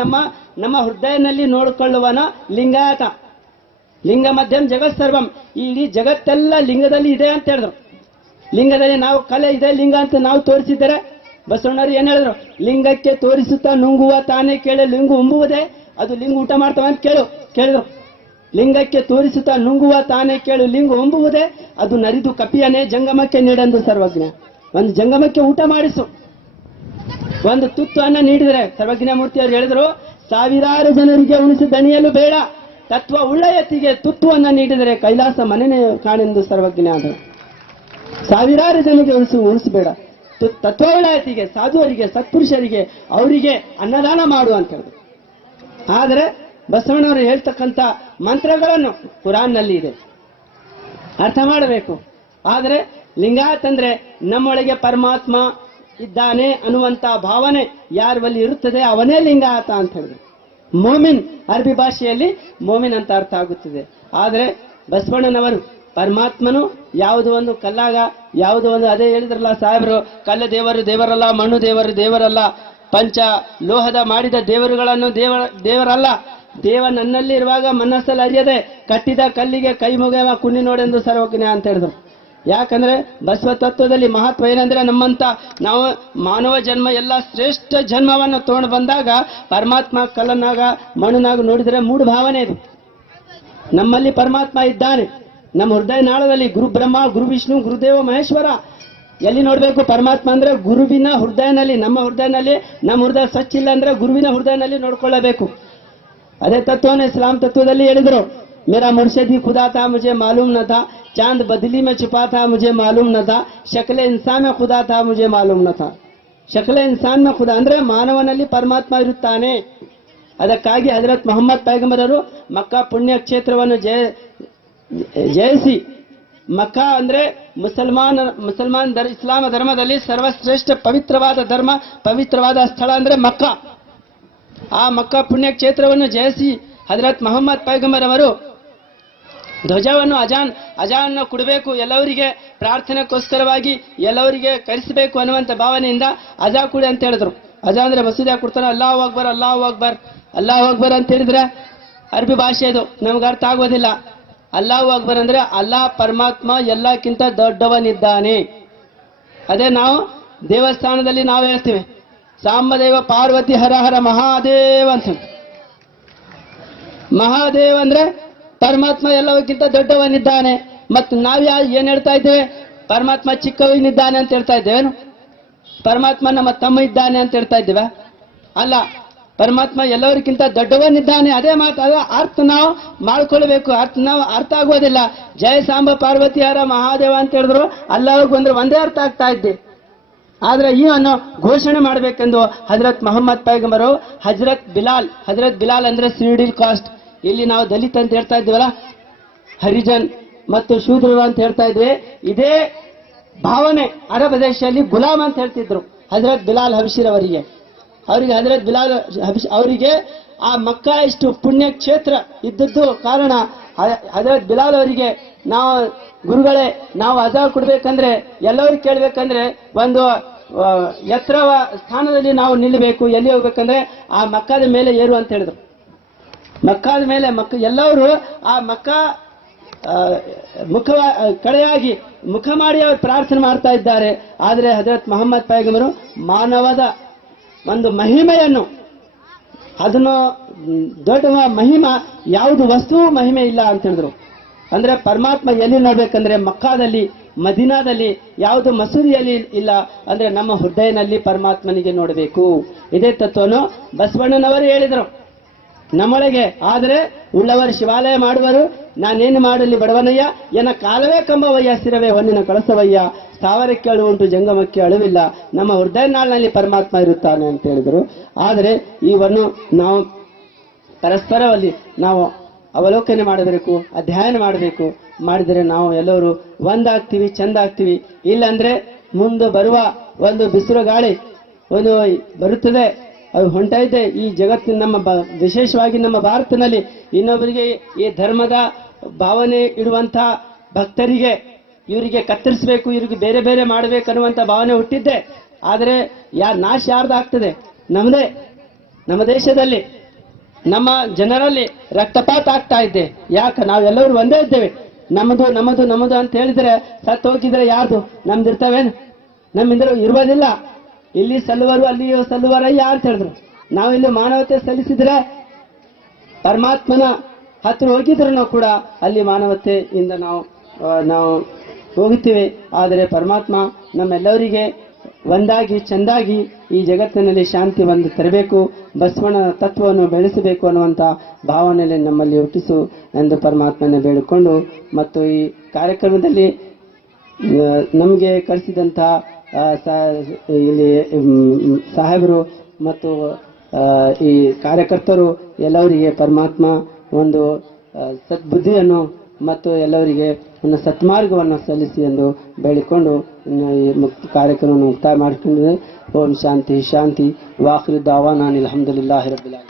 ನಮ್ಮ ಹೃದಯನಲ್ಲಿ ನೋಡಿಕೊಳ್ಳುವನ ಲಿಂಗಾಯತ. ಲಿಂಗ ಮಧ್ಯಂ ಜಗತ್ ಸರ್ವಂ, ಈ ಇಡೀ ಜಗತ್ತೆಲ್ಲ ಲಿಂಗದಲ್ಲಿ ಇದೆ ಅಂತ ಹೇಳಿದ್ರು. ಲಿಂಗದಲ್ಲಿ ನಾವು ಕಲೆ ಇದೆ ಲಿಂಗ ಅಂತ ನಾವು ತೋರಿಸಿದ್ದಾರೆ. ಬಸವಣ್ಣರು ಏನ್ ಹೇಳಿದ್ರು? ಲಿಂಗಕ್ಕೆ ತೋರಿಸುತ್ತಾ ನುಂಗುವ ತಾನೇ ಕೇಳಿ ಲಿಂಗು ಉಂಬುವುದೇ, ಅದು ಲಿಂಗ ಊಟ ಮಾಡ್ತಾವ ಅಂತ ಕೇಳಿದ್ರು. ಲಿಂಗಕ್ಕೆ ತೋರಿಸುತ್ತಾ ನುಂಗುವ ತಾನೇ ಕೇಳು ಲಿಂಗು ಉಂಬುವುದೇ, ಅದು ನರಿದು ಕಪಿಯನೇ ಜಂಗಮಕ್ಕೆ ನೀಡಂದು ಸರ್ವಜ್ಞ. ಒಂದು ಜಂಗಮಕ್ಕೆ ಊಟ ಮಾಡಿಸು, ಒಂದು ತುತ್ತು ಅನ್ನ ನೀಡಿದರೆ ಸರ್ವಜ್ಞ ಮೂರ್ತಿಯವರು ಹೇಳಿದ್ರು, ಸಾವಿರಾರು ಜನರಿಗೆ ಉಣಿಸಿ ದಣಿಯಲು ಬೇಡ, ತತ್ವ ಉಳ್ಳ ಎತ್ತಿಗೆ ತುತ್ತುವನ್ನ ನೀಡಿದರೆ ಕೈಲಾಸ ಮನೆನೇ ಕಾಣೆಂದು ಸರ್ವಜ್ಞ ಆದರು. ಸಾವಿರಾರು ಜನರಿಗೆ ಉಣಿಸಬೇಡ, ತತ್ವ ಉಳ್ಳ ಎತ್ತಿಗೆ, ಸಾಧುವರಿಗೆ, ಸತ್ಪುರುಷರಿಗೆ, ಅವರಿಗೆ ಅನ್ನದಾನ ಮಾಡು ಅಂತ ಹೇಳಿದ್ರು. ಆದರೆ ಬಸವಣ್ಣವರು ಹೇಳ್ತಕ್ಕಂಥ ಮಂತ್ರಗಳನ್ನು ಕುರಾನ್ನಲ್ಲಿ ಇದೆ, ಅರ್ಥ ಮಾಡಬೇಕು. ಆದರೆ ಲಿಂಗಾಯತ್ ಅಂದ್ರೆ ನಮ್ಮೊಳಗೆ ಪರಮಾತ್ಮ ಇದ್ದಾನೆ ಅನ್ನುವಂತ ಭಾವನೆ ಯಾರ ಬಳಿ ಇರುತ್ತದೆ ಅವನೇ ಲಿಂಗಾಯತ ಅಂತ ಹೇಳಿದ್ರು. ಮೋಮಿನ್ ಅರಬಿ ಭಾಷೆಯಲ್ಲಿ ಮೋಮಿನ್ ಅಂತ ಅರ್ಥ ಆಗುತ್ತದೆ. ಆದರೆ ಬಸವಣ್ಣನವರು ಪರಮಾತ್ಮನು ಯಾವುದೋ ಒಂದು ಕಲ್ಲಾಗ, ಯಾವುದೋ ಒಂದು, ಅದೇ ಹೇಳಿದ್ರಲ್ಲ ಸಾಹೇಬರು, ಕಲ್ಲ ದೇವರು ದೇವರಲ್ಲ, ಮಣ್ಣು ದೇವರು ದೇವರಲ್ಲ, ಪಂಚ ಲೋಹದ ಮಾಡಿದ ದೇವರುಗಳನ್ನು ದೇವರಲ್ಲ. ದೇವ ನನ್ನಲ್ಲಿ ಇರುವಾಗ ಮನಸ್ಸಲ್ಲಿ ಅರಿಯದೆ ಕಟ್ಟಿದ ಕಲ್ಲಿಗೆ ಕೈ ಮುಗಿಯುವ ಕುಣ್ಣಿ ನೋಡೆಂದು ಸರ್ವಜ್ಞ ಅಂತ ಹೇಳಿದ್ರು. ಯಾಕಂದ್ರೆ ಬಸವ ತತ್ವದಲ್ಲಿ ಮಹತ್ವ ಏನಂದ್ರೆ, ನಮ್ಮಂತ ನಾವು ಮಾನವ ಜನ್ಮ ಎಲ್ಲ ಶ್ರೇಷ್ಠ ಜನ್ಮವನ್ನು ತಗೊಂಡು ಬಂದಾಗ ಪರಮಾತ್ಮ ಕಲ್ಲನಾಗ ಮಣ್ಣನಾಗ ನೋಡಿದರೆ ಮೂಢ ಭಾವನೆ ಇದು. ನಮ್ಮಲ್ಲಿ ಪರಮಾತ್ಮ ಇದ್ದಾನೆ, ನಮ್ಮ ಹೃದಯ ನಾಳದಲ್ಲಿ ಗುರು ಬ್ರಹ್ಮ, ಗುರು ವಿಷ್ಣು, ಗುರುದೇವ ಮಹೇಶ್ವರ. ಎಲ್ಲಿ ನೋಡ್ಬೇಕು ಪರಮಾತ್ಮ ಅಂದ್ರೆ ಗುರುವಿನ ಹೃದಯನಲ್ಲಿ, ನಮ್ಮ ಹೃದಯನಲ್ಲಿ. ನಮ್ಮ ಹೃದಯ ಸ್ವಚ್ಛ ಇಲ್ಲ ಅಂದ್ರೆ ಗುರುವಿನ ಹೃದಯನಲ್ಲಿ ನೋಡ್ಕೊಳ್ಳಬೇಕು. ಅದೇ ತತ್ವವನ್ನು ಇಸ್ಲಾಂ ತತ್ವದಲ್ಲಿ ಹೇಳಿದ್ರು, मेरा मुर्शिद ही खुदा था मुझे मालूम न था, चांद बदली में छुपा था मुझे मालूम न था, शक्ल इंसान में खुदा था मुझे मालूम न था. ಶಕ್ಲ ಇನ್ಸಾನ್ ನ ಖುದಾ ಅಂದ್ರೆ ಮಾನವನಲ್ಲಿ ಪರಮಾತ್ಮ ಇರುತ್ತಾನೆ. ಅದಕ್ಕಾಗಿ ಹಜರತ್ ಮೊಹಮ್ಮದ್ ಪೈಗಂಬರರು ಮಕ್ಕಾ ಪುಣ್ಯ ಕ್ಷೇತ್ರವನ್ನು ಜಯಿಸಿ, ಮಕ್ಕಾ ಅಂದ್ರೆ ಇಸ್ಲಾಮ ಧರ್ಮದಲ್ಲಿ ಸರ್ವಶ್ರೇಷ್ಠ ಪವಿತ್ರವಾದ ಧರ್ಮ, ಪವಿತ್ರವಾದ ಸ್ಥಳ ಅಂದ್ರೆ ಮಕ್ಕಾ. ಆ ಮಕ್ಕಾ ಪುಣ್ಯ ಕ್ಷೇತ್ರವನ್ನು ಜಯಿಸಿ ಹಜರತ್ ಮೊಹಮ್ಮದ್ ಪೈಗಂಬರ್ ಅವರು ಧ್ವಜವನ್ನು ಅಜಾನ್ ಕೊಡಬೇಕು, ಎಲ್ಲವರಿಗೆ ಪ್ರಾರ್ಥನೆಗೋಸ್ಕರವಾಗಿ ಎಲ್ಲವರಿಗೆ ಕರೆಸಬೇಕು ಅನ್ನುವಂಥ ಭಾವನೆಯಿಂದ ಅಜಾ ಕೊಡಿ ಅಂತ ಹೇಳಿದ್ರು. ಅಜಾ ಅಂದ್ರೆ ಮಸೂದೆ ಕೊಡ್ತಾರೆ, ಅಲ್ಲಾಹು ಅಕ್ಬರ್ ಅಲ್ಲಾಹು ಅಕ್ಬರ್ ಅಲ್ಲಾಹು ಅಕ್ಬರ್ ಅಂತ ಹೇಳಿದ್ರೆ ಅರಬಿ ಭಾಷೆ ಇದು, ನಮ್ಗೆ ಅರ್ಥ ಆಗೋದಿಲ್ಲ. ಅಲ್ಲಾಹು ಅಕ್ಬರ್ ಅಂದ್ರೆ ಅಲ್ಲಾ ಪರಮಾತ್ಮ ಎಲ್ಲಕ್ಕಿಂತ ದೊಡ್ಡವನಿದ್ದಾನೆ. ಅದೇ ನಾವು ದೇವಸ್ಥಾನದಲ್ಲಿ ನಾವು ಹೇಳ್ತೀವಿ, ಸಾಂಬದೇವ ಪಾರ್ವತಿ ಹರ ಹರ ಮಹಾದೇವ ಅಂತ. ಮಹಾದೇವ ಅಂದ್ರೆ ಪರಮಾತ್ಮ ಎಲ್ಲವಕ್ಕಿಂತ ದೊಡ್ಡವನಿದ್ದಾನೆ. ಮತ್ತು ನಾವು ಏನ್ ಹೇಳ್ತಾ ಇದ್ದೇವೆ? ಪರಮಾತ್ಮ ಚಿಕ್ಕವನಿದ್ದಾನೆ ಅಂತ ಹೇಳ್ತಾ ಇದ್ದೇವೇನು? ಪರಮಾತ್ಮ ನಮ್ಮ ತಮ್ಮ ಇದ್ದಾನೆ ಅಂತ ಹೇಳ್ತಾ ಇದ್ದೇವೆ? ಅಲ್ಲ, ಪರಮಾತ್ಮ ಎಲ್ಲವರಿಗಿಂತ ದೊಡ್ಡವನಿದ್ದಾನೆ. ಅದೇ ಮಾತು, ಅದೇ ಅರ್ಥ ನಾವು ಮಾಡ್ಕೊಳ್ಬೇಕು. ಅರ್ಥ ಆಗೋದಿಲ್ಲ. ಜಯ ಸಾಂಬ ಪಾರ್ವತಿ ಹರ ಮಹಾದೇವ ಅಂತ ಹೇಳಿದ್ರು ಅಲ್ಲವರಿಗೂ ಅಂದ್ರೆ ಒಂದೇ ಅರ್ಥ ಆಗ್ತಾ ಇದ್ದೆ. ಆದ್ರೆ ಈ ಅನ್ನೋ ಘೋಷಣೆ ಮಾಡಬೇಕೆಂದು ಹಜರತ್ ಮೊಹಮ್ಮದ್ ಪೈಗಂಬರು ಹಜರತ್ ಬಿಲಾಲ್ ಅಂದ್ರೆ ಸಿಡಿಲ್ ಕಾಸ್ಟ್. ಇಲ್ಲಿ ನಾವು ದಲಿತ ಅಂತ ಹೇಳ್ತಾ ಇದ್ದೀವಲ್ಲ, ಹರಿಜನ್ ಮತ್ತು ಶೂದ್ರರು ಅಂತ ಹೇಳ್ತಾ ಇದ್ವಿ. ಇದೇ ಭಾವನೆ ಅರಬ್ ದೇಶದಲ್ಲಿ ಗುಲಾಮ್ ಅಂತ ಹೇಳ್ತಿದ್ರು ಹಜರತ್ ಬಿಲಾಲ್ ಹಬಶಿರ್ ಅವರಿಗೆ. ಹಜರತ್ ಬಿಲಾಲ್ ಅವರಿಗೆ ಆ ಮಕ್ಕಾ ಇಷ್ಟು ಪುಣ್ಯ ಕ್ಷೇತ್ರ ಇದ್ದದ್ದು ಕಾರಣ ಹಜರತ್ ಬಿಲಾಲ್ ಅವರಿಗೆ, ನಾವು ಗುರುಗಳೇ ನಾವು ಅಜಾ ಕೊಡ್ಬೇಕಂದ್ರೆ, ಎಲ್ಲರಿಗೂ ಕೇಳ್ಬೇಕಂದ್ರೆ ಒಂದು ಎತ್ತರ ಸ್ಥಾನದಲ್ಲಿ ನಾವು ನಿಲ್ಲಬೇಕು. ಎಲ್ಲಿ ಹೋಗ್ಬೇಕಂದ್ರೆ ಆ ಮಕ್ಕಾದ ಮೇಲೆ ಏರು ಅಂತ ಹೇಳಿದ್ರು. ಮಕ್ಕಾದ ಮೇಲೆ ಎಲ್ಲರೂ ಆ ಮಕ್ಕಾ ಕಡೆಯಾಗಿ ಮುಖ ಮಾಡಿ ಅವರು ಪ್ರಾರ್ಥನೆ ಮಾಡ್ತಾ ಇದ್ದಾರೆ. ಆದರೆ ಹಜರತ್ ಮೊಹಮ್ಮದ್ ಪೈಗಂಬರು ಮಾನವದ ಒಂದು ಮಹಿಮೆಯನ್ನು ಅದನ್ನು ದೊಡ್ಡ ಮಹಿಮಾ ಯಾವುದು ವಸ್ತು ಮಹಿಮೆ ಇಲ್ಲ ಅಂತ ಹೇಳಿದ್ರು. ಅಂದ್ರೆ ಪರಮಾತ್ಮ ಎಲ್ಲಿ ನೋಡ್ಬೇಕಂದ್ರೆ ಮಕ್ಕಾದಲ್ಲಿ, ಮದೀನಾದಲ್ಲಿ, ಯಾವುದು ಮಸೂರಿಯಲ್ಲಿ ಇಲ್ಲ, ಅಂದ್ರೆ ನಮ್ಮ ಹೃದಯನಲ್ಲಿ ಪರಮಾತ್ಮನಿಗೆ ನೋಡಬೇಕು. ಇದೇ ತತ್ವವನ್ನು ಬಸವಣ್ಣನವರು ಹೇಳಿದರು ನಮ್ಮೊಳಗೆ. ಆದರೆ ಉಳ್ಳವರು ಶಿವಾಲಯ ಮಾಡುವರು, ನಾನೇನು ಮಾಡಲಿ ಬಡವನಯ್ಯ, ಎನ್ನ ಕಾಲವೇ ಕಂಬವಯ್ಯ, ಸ್ಥಿರವೇ ಹೊನ್ನಿನ ಕಳಸವಯ್ಯ, ಸ್ಥಾವರಕ್ಕೆ ಅಳು ಉಂಟು ಜಂಗಮಕ್ಕೆ ಅಳುವಿಲ್ಲ, ನಮ್ಮ ಹೃದಯ ನಾಳಿನಲ್ಲಿ ಪರಮಾತ್ಮ ಇರುತ್ತಾನೆ ಅಂತ ಹೇಳಿದರು. ಆದರೆ ಇವನ್ನು ನಾವು ಪರಸ್ಪರದಲ್ಲಿ ನಾವು ಅವಲೋಕನೆ ಮಾಡಬೇಕು, ಅಧ್ಯಯನ ಮಾಡಬೇಕು. ಮಾಡಿದರೆ ನಾವು ಎಲ್ಲರೂ ಒಂದಾಗ್ತೀವಿ, ಚಂದ ಆಗ್ತೀವಿ. ಇಲ್ಲಾಂದ್ರೆ ಮುಂದೆ ಬರುವ ಒಂದು ಬಿಸಿಲು ಗಾಳಿ ಒಂದು ಬರುತ್ತದೆ, ಅದು ಹೊಂಟೈತೆ ಈ ಜಗತ್ತಿನ ನಮ್ಮ ವಿಶೇಷವಾಗಿ ನಮ್ಮ ಭಾರತದಲ್ಲಿ. ಇನ್ನೊಬ್ಬರಿಗೆ ಈ ಧರ್ಮದ ಭಾವನೆ ಇಡುವಂಥ ಭಕ್ತರಿಗೆ ಇವರಿಗೆ ಕತ್ತರಿಸಬೇಕು, ಇವರಿಗೆ ಬೇರೆ ಬೇರೆ ಮಾಡಬೇಕು ಅನ್ನುವಂಥ ಭಾವನೆ ಹುಟ್ಟಿದ್ದೆ. ಆದರೆ ನಾಶ ಯಾರ್ದಾಗ್ತದೆ? ನಮ್ಮದೇ. ನಮ್ಮ ದೇಶದಲ್ಲಿ ನಮ್ಮ ಜನರಲ್ಲಿ ರಕ್ತಪಾತ ಆಗ್ತಾ ಇದೆ. ಯಾಕೆ? ನಾವೆಲ್ಲರೂ ಒಂದೇ ಇದ್ದೇವೆ. ನಮ್ಮದು ನಮ್ಮದು ನಮ್ಮದು ಅಂತ ಹೇಳಿದ್ರೆ ಸತ್ತು ಹೋಗಿದ್ರೆ ಯಾರ್ದು? ನಮ್ದಿರ್ತವೇನು? ನಮ್ಮಿಂದ ಇರುವುದಿಲ್ಲ. ಇಲ್ಲಿ ಸಲ್ಲುವರು ಅಲ್ಲಿಯೂ ಸಲ್ಲುವರಯ್ಯ ಅಂತ ಹೇಳಿದ್ರು. ನಾವಿಲ್ಲಿ ಮಾನವತೆ ಸಲ್ಲಿಸಿದ್ರೆ ಪರಮಾತ್ಮನ ಹತ್ರ ಹೋಗಿದ್ರು ಕೂಡ ಅಲ್ಲಿ ಮಾನವತೆಯಿಂದ ನಾವು ಹೋಗುತ್ತೇವೆ. ಆದರೆ ಪರಮಾತ್ಮ ನಮ್ಮೆಲ್ಲವರಿಗೆ ಒಂದಾಗಿ ಚೆಂದಾಗಿ ಈ ಜಗತ್ತಿನಲ್ಲಿ ಶಾಂತಿ ಒಂದು ತರಬೇಕು, ಬಸವಣ್ಣ ತತ್ವವನ್ನು ಬೆಳೆಸಬೇಕು ಅನ್ನುವಂಥ ಭಾವನೆಯಲ್ಲಿ ನಮ್ಮಲ್ಲಿ ಹುಟ್ಟಿಸು ಎಂದು ಪರಮಾತ್ಮನ ಬೇಡಿಕೊಂಡು, ಮತ್ತು ಈ ಕಾರ್ಯಕ್ರಮದಲ್ಲಿ ನಮಗೆ ಕಳಿಸಿದಂಥ ಇಲ್ಲಿ ಸಾಹೇಬರು ಮತ್ತು ಈ ಕಾರ್ಯಕರ್ತರು ಎಲ್ಲವರಿಗೆ ಪರಮಾತ್ಮ ಒಂದು ಸದ್ಬುದ್ಧಿಯನ್ನು ಮತ್ತು ಎಲ್ಲವರಿಗೆ ಒಂದು ಸತ್ಮಾರ್ಗವನ್ನು ಸಲ್ಲಿಸಿ ಎಂದು ಬೇಡಿಕೊಂಡು ಈ ಕಾರ್ಯಕ್ರಮವನ್ನು ಮುಕ್ತಾಯ ಮಾಡಿಕೊಂಡಿದೆ. ಓಂ ಶಾಂತಿ ಶಾಂತಿ. ವಾಖಿರು ದಾವಾನಾ ಅನಿಲ್ ಹಮ್ದುಲಿಲ್ಲಾಹಿ ರಬ್ಬಿಲ್ ಆಲಮೀನ್.